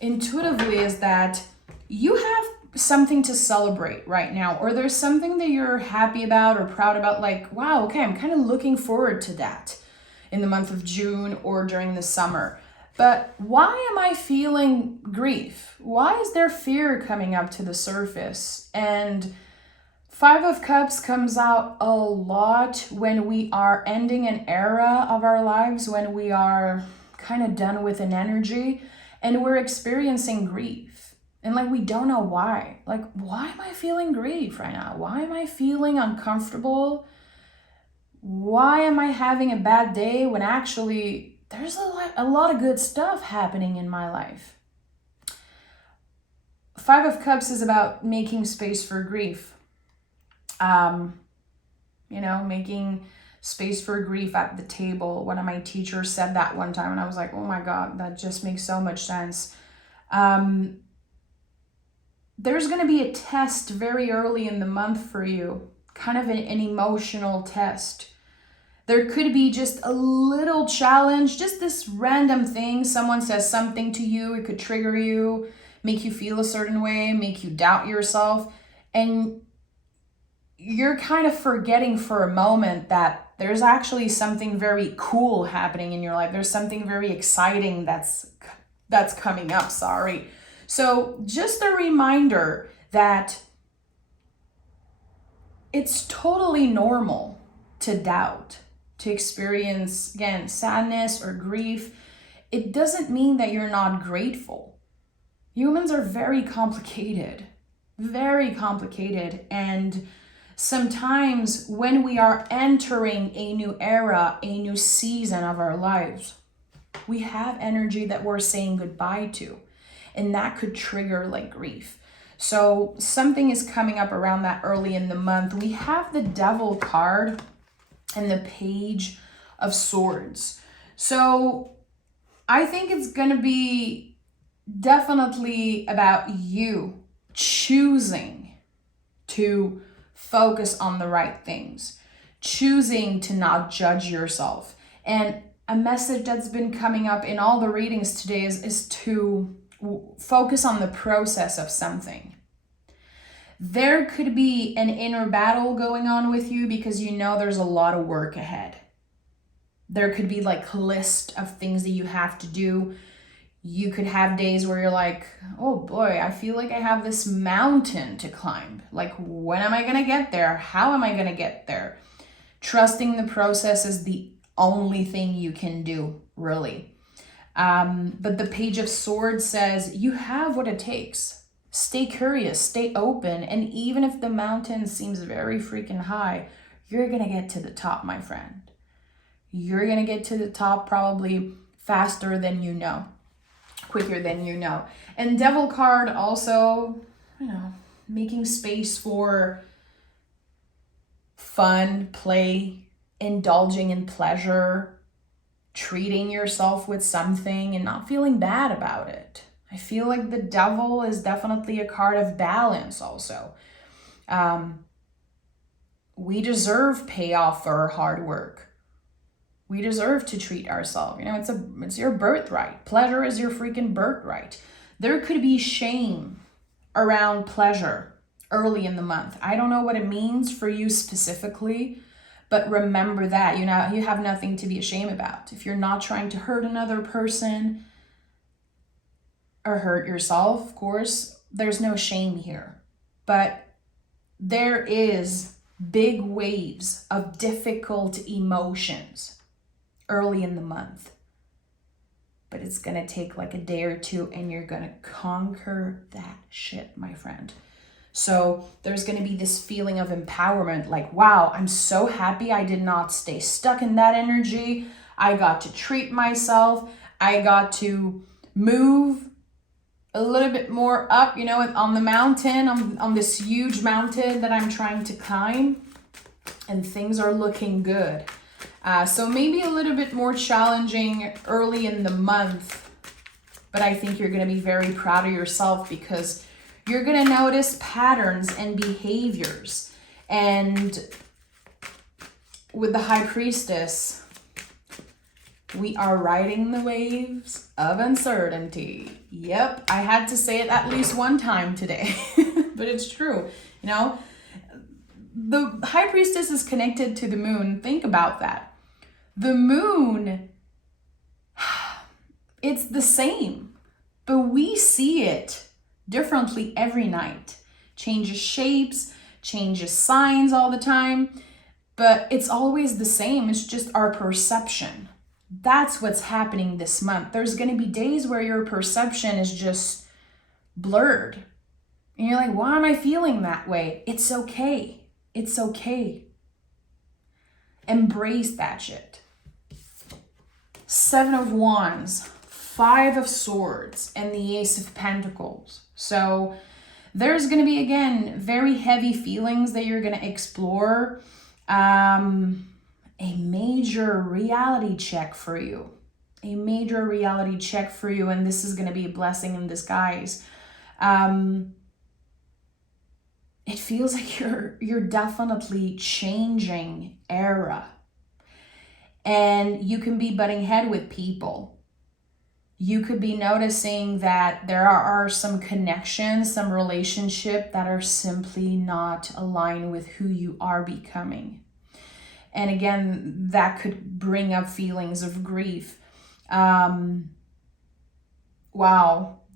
intuitively is that you have something to celebrate right now, or there's something that you're happy about or proud about, like, wow, okay, I'm kind of looking forward to that in the month of June or during the summer. But why am I feeling grief? Why is there fear coming up to the surface? And Five of Cups comes out a lot when we are ending an era of our lives, when we are kind of done with an energy and we're experiencing grief. And like, we don't know why. Like, why am I feeling grief right now? Why am I feeling uncomfortable? Why am I having a bad day when actually there's a lot of good stuff happening in my life? Five of Cups is about making space for grief. Making space for grief at the table. One of my teachers said that one time, and I was like, oh my God, that just makes so much sense. There's going to be a test very early in the month for you, kind of an emotional test. There could be just a little challenge, just this random thing. Someone says something to you, it could trigger you, make you feel a certain way, make you doubt yourself. And you're kind of forgetting for a moment that there's actually something very cool happening in your life. There's something very exciting that's coming up, So just a reminder that it's totally normal to doubt, to experience, again, sadness or grief. It doesn't mean that you're not grateful. Humans are very complicated, and sometimes when we are entering a new era, a new season of our lives, we have energy that we're saying goodbye to, and that could trigger like grief. So something is coming up around that early in the month. We have the Devil card and the Page of Swords. So I think it's going to be definitely about you choosing to focus on the right things, choosing to not judge yourself. And a message that's been coming up in all the readings today is to focus on the process of something. There could be an inner battle going on with you because you know there's a lot of work ahead. There could be like a list of things that you have to do. You could have days where you're like, oh boy, I feel like I have this mountain to climb. Like, when am I going to get there? How am I going to get there? Trusting the process is the only thing you can do, really. But the Page of Swords says you have what it takes. Stay curious, stay open. And even if the mountain seems very freaking high, you're going to get to the top, my friend. You're going to get to the top probably faster than you know. Quicker than you know. And Devil card also, making space for fun, play, indulging in pleasure, treating yourself with something and not feeling bad about it. I feel like the Devil is definitely a card of balance also. We deserve payoff for our hard work. We deserve to treat ourselves. It's your birthright. Pleasure is your freaking birthright. There could be shame around pleasure early in the month. I don't know what it means for you specifically, but remember that you have nothing to be ashamed about. If you're not trying to hurt another person or hurt yourself, of course, there's no shame here. But there is big waves of difficult emotions early in the month. But it's going to take like a day or two and you're going to conquer that shit, my friend. So there's going to be this feeling of empowerment, like, wow, I'm so happy I did not stay stuck in that energy. I got to treat myself. I got to move a little bit more up, on the mountain, on this huge mountain that I'm trying to climb. And things are looking good. So maybe a little bit more challenging early in the month, but I think you're going to be very proud of yourself because you're going to notice patterns and behaviors. And with the High Priestess, we are riding the waves of uncertainty. Yep, I had to say it at least one time today. but it's true. You know, the High Priestess is connected to the moon. Think about that. The moon, it's the same, but we see it differently every night. Changes shapes, changes signs all the time, but it's always the same. It's just our perception. That's what's happening this month. There's going to be days where your perception is just blurred. And you're like, why am I feeling that way? It's okay. It's okay. Embrace that shit. 7 of Wands, 5 of Swords, and the Ace of Pentacles. So there's going to be, again, very heavy feelings that you're going to explore. A major reality check for you. A major reality check for you, and this is going to be a blessing in disguise. It feels like you're definitely changing era. And you can be butting head with people. You could be noticing that there are some connections, some relationship that are simply not aligned with who you are becoming. And again, that could bring up feelings of grief. Wow,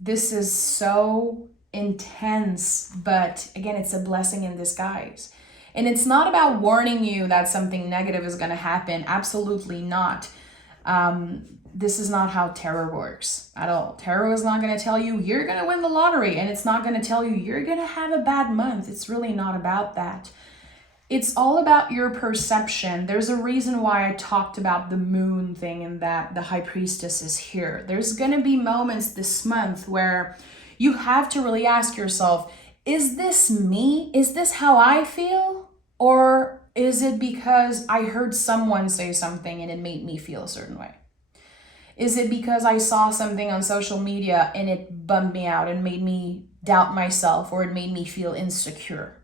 this is so intense, but again, it's a blessing in disguise. And it's not about warning you that something negative is going to happen. Absolutely not. This is not how tarot works at all. Tarot is not going to tell you you're going to win the lottery, and it's not going to tell you you're going to have a bad month. It's really not about that. It's all about your perception. There's a reason why I talked about the moon thing and that the High Priestess is here. There's going to be moments this month where you have to really ask yourself, is this me? Is this how I feel? Or is it because I heard someone say something and it made me feel a certain way? Is it because I saw something on social media and it bummed me out and made me doubt myself, or it made me feel insecure?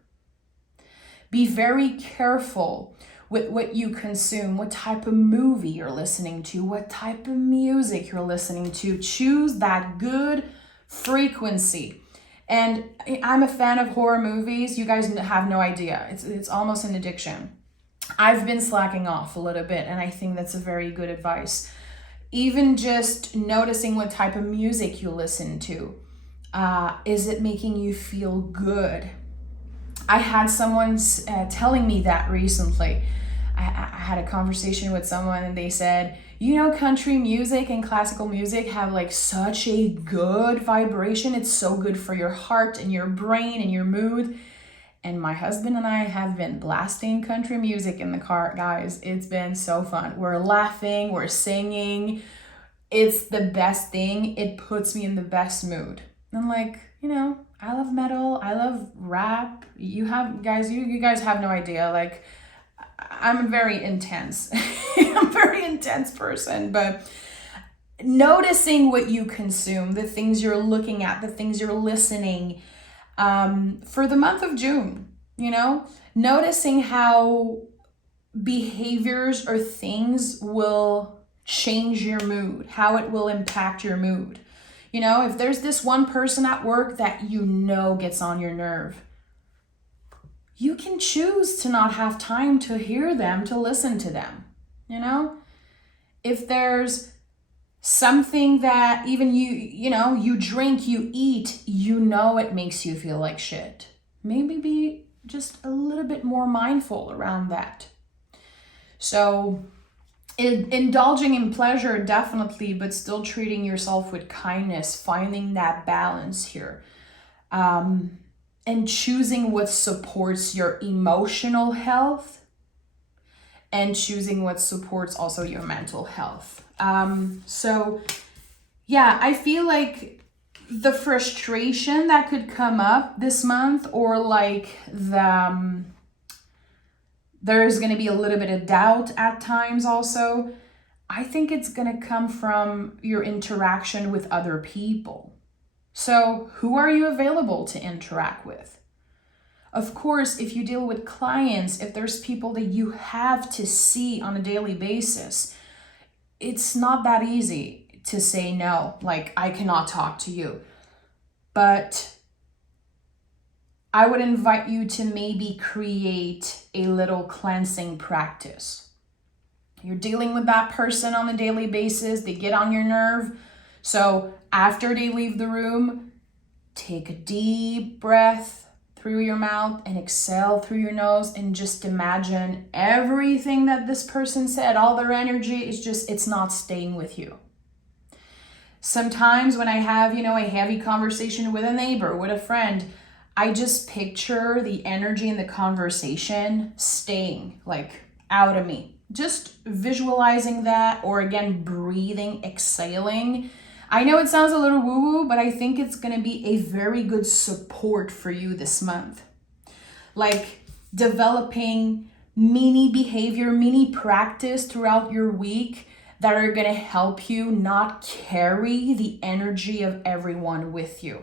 Be very careful with what you consume, what type of movie you're listening to, what type of music you're listening to. Choose that good frequency. And I'm a fan of horror movies. You guys have no idea. It's almost an addiction. I've been slacking off a little bit, and I think that's a very good advice. Even just noticing what type of music you listen to. Is it making you feel good? I had someone telling me that recently. I had a conversation with someone and they said, you know, country music and classical music have like such a good vibration. It's so good for your heart and your brain and your mood. And my husband and I have been blasting country music in the car, guys. It's been so fun. We're laughing, we're singing. It's the best thing. It puts me in the best mood. I'm like, you know, I love metal. I love rap. You guys have no idea. Like, I'm very intense. I'm a very intense person, but noticing what you consume, the things you're looking at, the things you're listening, for the month of June, you know, noticing how behaviors or things will change your mood, how it will impact your mood. You know, if there's this one person at work that you know gets on your nerve, you can choose to not have time to hear them, to listen to them, you know? If there's something that even you drink, you eat, you know it makes you feel like shit. Maybe be just a little bit more mindful around that. So indulging in pleasure, definitely, but still treating yourself with kindness, finding that balance here. And choosing what supports your emotional health and choosing what supports also your mental health. So yeah, I feel like the frustration that could come up this month, or like there's going to be a little bit of doubt at times also. I think it's going to come from your interaction with other people. So who are you available to interact with? Of course, if you deal with clients, if there's people that you have to see on a daily basis, it's not that easy to say no, like, I cannot talk to you. But I would invite you to maybe create a little cleansing practice. You're dealing with that person on a daily basis. They get on your nerve. So after they leave the room, take a deep breath through your mouth and exhale through your nose, and just imagine everything that this person said, all their energy is just, it's not staying with you. Sometimes when I have, a heavy conversation with a neighbor, with a friend, I just picture the energy in the conversation staying out of me. Just visualizing that, or again, breathing, exhaling. I know it sounds a little woo-woo, but I think it's going to be a very good support for you this month. Developing mini behavior, mini practice throughout your week that are going to help you not carry the energy of everyone with you.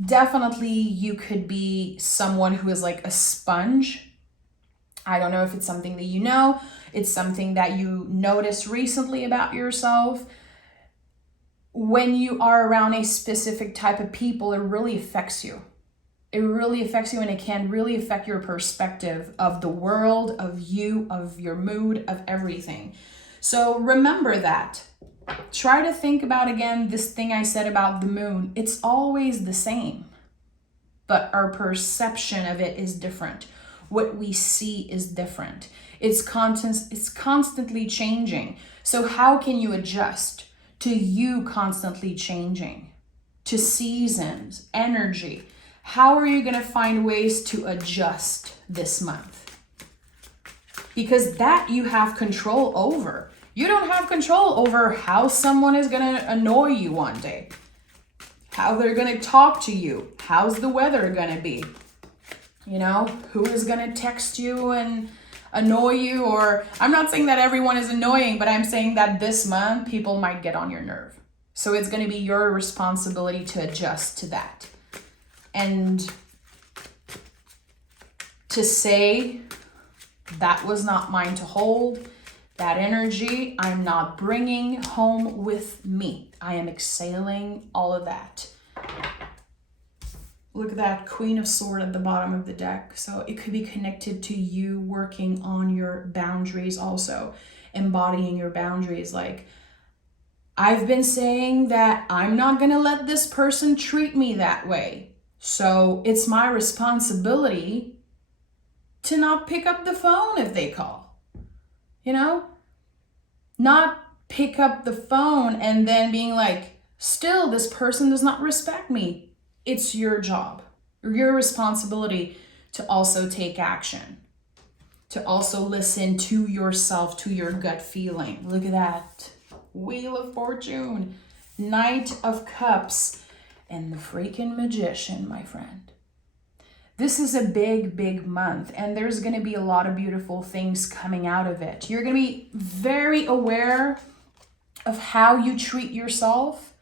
Definitely you could be someone who is like a sponge. I don't know if it's something that you know, it's something that you noticed recently about yourself. When you are around a specific type of people, it really affects you. It really affects you, and it can really affect your perspective of the world, of you, of your mood, of everything. So remember that. Try to think about, again, this thing I said about the moon. It's always the same, but our perception of it is different. What we see is different. It's constantly changing. So how can you adjust to you constantly changing, to seasons, energy? How are you going to find ways to adjust this month? Because that you have control over. You don't have control over how someone is going to annoy you one day, how they're going to talk to you, how's the weather going to be, who is going to text you and annoy you. Or I'm not saying that everyone is annoying, but I'm saying that this month people might get on your nerve. So it's going to be your responsibility to adjust to that. And to say, that was not mine to hold. That energy, I'm not bringing home with me. I am exhaling all of that. Look at that Queen of Swords at the bottom of the deck. So it could be connected to you working on your boundaries also, embodying your boundaries. I've been saying that I'm not going to let this person treat me that way. So it's my responsibility to not pick up the phone if they call. Not pick up the phone and then being still, this person does not respect me. It's your job, your responsibility to also take action, to also listen to yourself, to your gut feeling. Look at that. Wheel of Fortune, Knight of Cups, and the freaking Magician, my friend. This is a big, big month, and there's going to be a lot of beautiful things coming out of it. You're going to be very aware of how you treat yourself,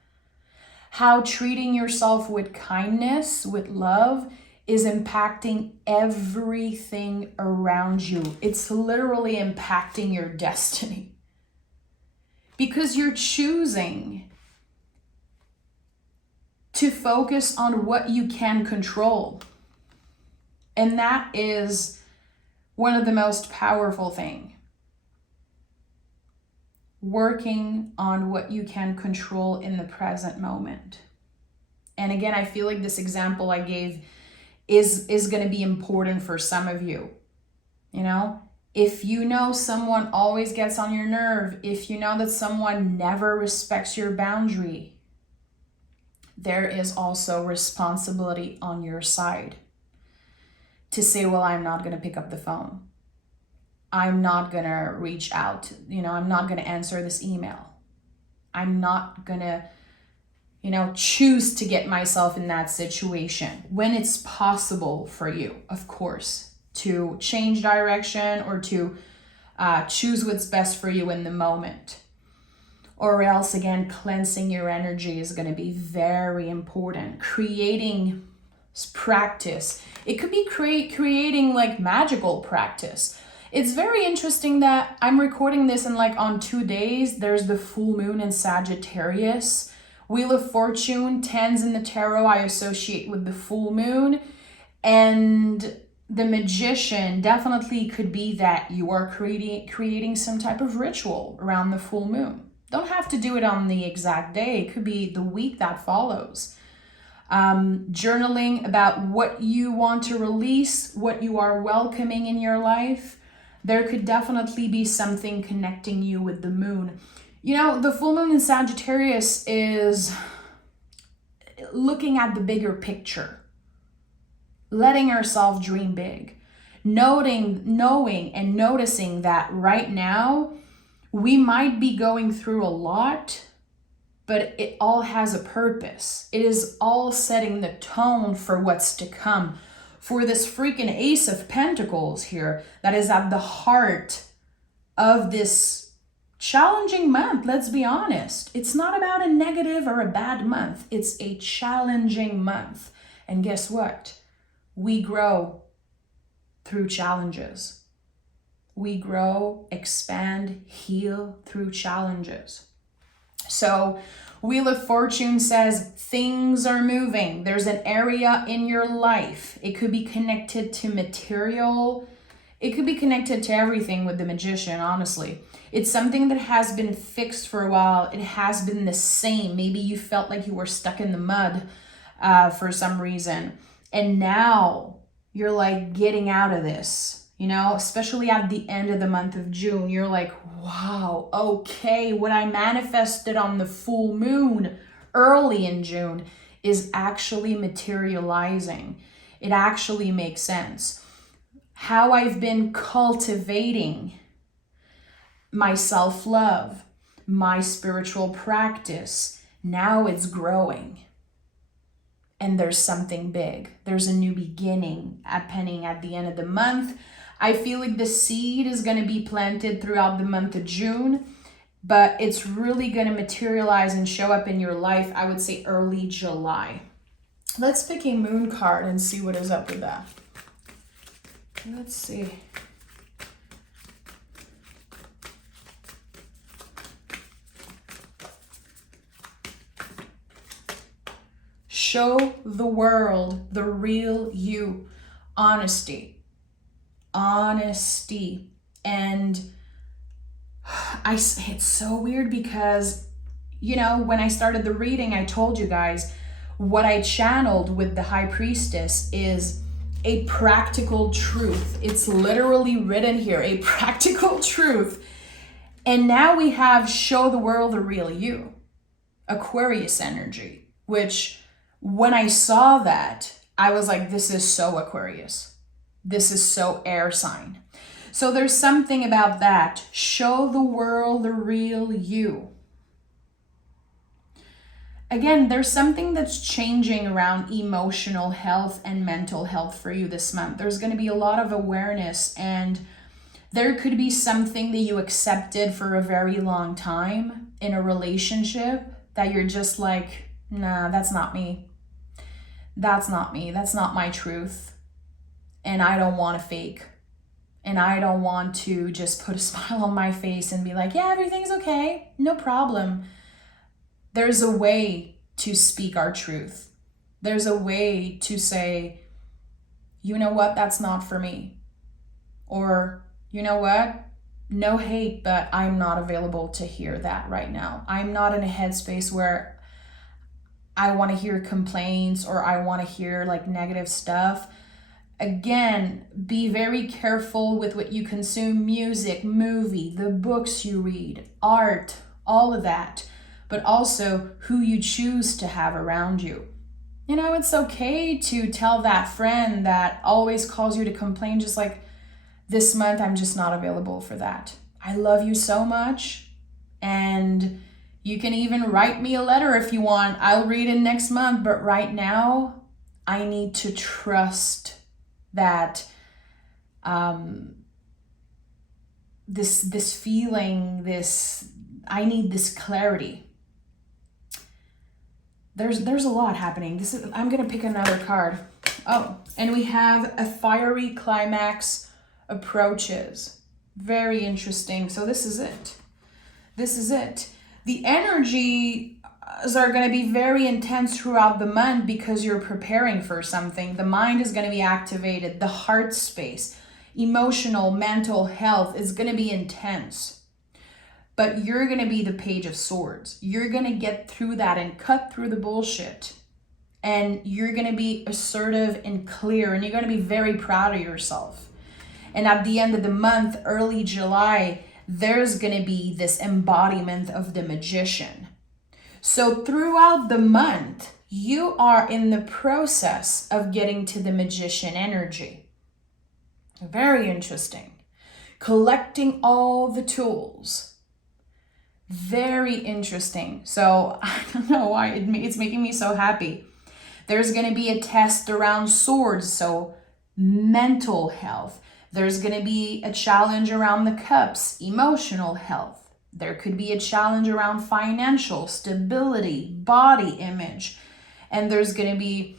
how treating yourself with kindness, with love, is impacting everything around you. It's literally impacting your destiny. Because you're choosing to focus on what you can control. And that is one of the most powerful things. Working on what you can control in the present moment. And again, I feel like this example I gave is going to be important for some of you. If someone always gets on your nerve, if you know that someone never respects your boundary, there is also responsibility on your side. To say, well, I'm not going to pick up the phone. I'm not going to reach out. I'm not going to answer this email. I'm not going to, choose to get myself in that situation when it's possible for you, of course, to change direction or to choose what's best for you in the moment. Or else, again, cleansing your energy is going to be very important. Creating practice. It could be creating magical practice. It's very interesting that I'm recording this and on 2 days, there's the full moon in Sagittarius, Wheel of Fortune, 10s in the tarot, I associate with the full moon. And the Magician definitely could be that you are creating some type of ritual around the full moon. Don't have to do it on the exact day. It could be the week that follows. Journaling about what you want to release, what you are welcoming in your life. There could definitely be something connecting you with the moon. You know, the full moon in Sagittarius is looking at the bigger picture, letting ourselves dream big, knowing and noticing that right now we might be going through a lot, but it all has a purpose. It is all setting the tone for what's to come. For this freaking Ace of Pentacles here that is at the heart of this challenging month, let's be honest. It's not about a negative or a bad month. It's a challenging month. And guess what? We grow through challenges. We grow, expand, heal through challenges. So Wheel of Fortune says things are moving. There's an area in your life. It could be connected to material. It could be connected to everything with the Magician, honestly. It's something that has been fixed for a while. It has been the same. Maybe you felt like you were stuck in the mud for some reason. And now you're like getting out of this. You know, especially at the end of the month of June, you're like, wow, okay, what I manifested on the full moon early in June is actually materializing. It actually makes sense. How I've been cultivating my self-love, my spiritual practice, now it's growing. And there's something big. There's a new beginning happening at the end of the month. I feel like the seed is going to be planted throughout the month of June, but it's really going to materialize and show up in your life, I would say early July. Let's pick a moon card and see what is up with that. Let's see. Show the world the real you. Honesty. And it's so weird because, you know, when I started the reading, I told you guys what I channeled with the High Priestess is a practical truth. It's literally written here, a practical truth. And now we have show the world the real you, Aquarius energy, which when I saw that, I was like, this is so Aquarius. This is so air sign. So there's something about that. Show the world the real you. Again, there's something that's changing around emotional health and mental health for you this month. There's going to be a lot of awareness, and there could be something that you accepted for a very long time in a relationship that you're just like, nah, that's not me. That's not me. That's not my truth. And I don't want to fake. And I don't want to just put a smile on my face and be like, yeah, everything's okay. No problem. There's a way to speak our truth. There's a way to say, you know what, that's not for me. Or, you know what, no hate, but I'm not available to hear that right now. I'm not in a headspace where I want to hear complaints or I want to hear like negative stuff. Again, be very careful with what you consume, music, movie, the books you read, art, all of that, but also who you choose to have around you. You know, it's okay to tell that friend that always calls you to complain, just like, this month, I'm just not available for that. I love you so much, and you can even write me a letter if you want. I'll read it next month, but right now, I need to trust that this feeling, I need this clarity. There's a lot happening. I'm gonna pick another card. Oh, and we have a fiery climax approaches. Very interesting. So this is it. The energy are going to be very intense throughout the month because you're preparing for something. The mind is going to be activated. The heart space, emotional, mental health is going to be intense. But you're going to be the Page of Swords. You're going to get through that and cut through the bullshit. And you're going to be assertive and clear. And you're going to be very proud of yourself. And at the end of the month, early July, there's going to be this embodiment of the Magician. So throughout the month, you are in the process of getting to the Magician energy. Very interesting. Collecting all the tools. Very interesting. So I don't know why it's making me so happy. There's going to be a test around swords, so mental health. There's going to be a challenge around the cups, emotional health. There could be a challenge around financial stability, body image. And there's going to be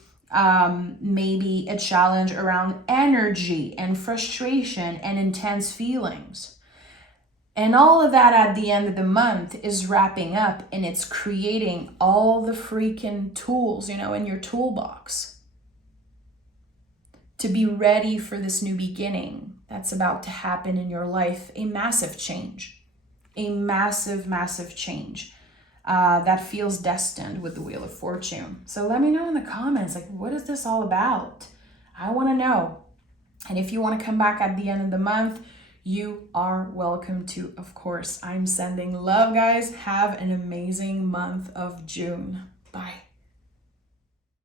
maybe a challenge around energy and frustration and intense feelings. And all of that at the end of the month is wrapping up, and it's creating all the freaking tools, in your toolbox to be ready for this new beginning that's about to happen in your life. A massive change, a massive, massive change that feels destined with the Wheel of Fortune. So let me know in the comments, what is this all about? I want to know. And if you want to come back at the end of the month, you are welcome to, of course. I'm sending love, guys. Have an amazing month of June. Bye.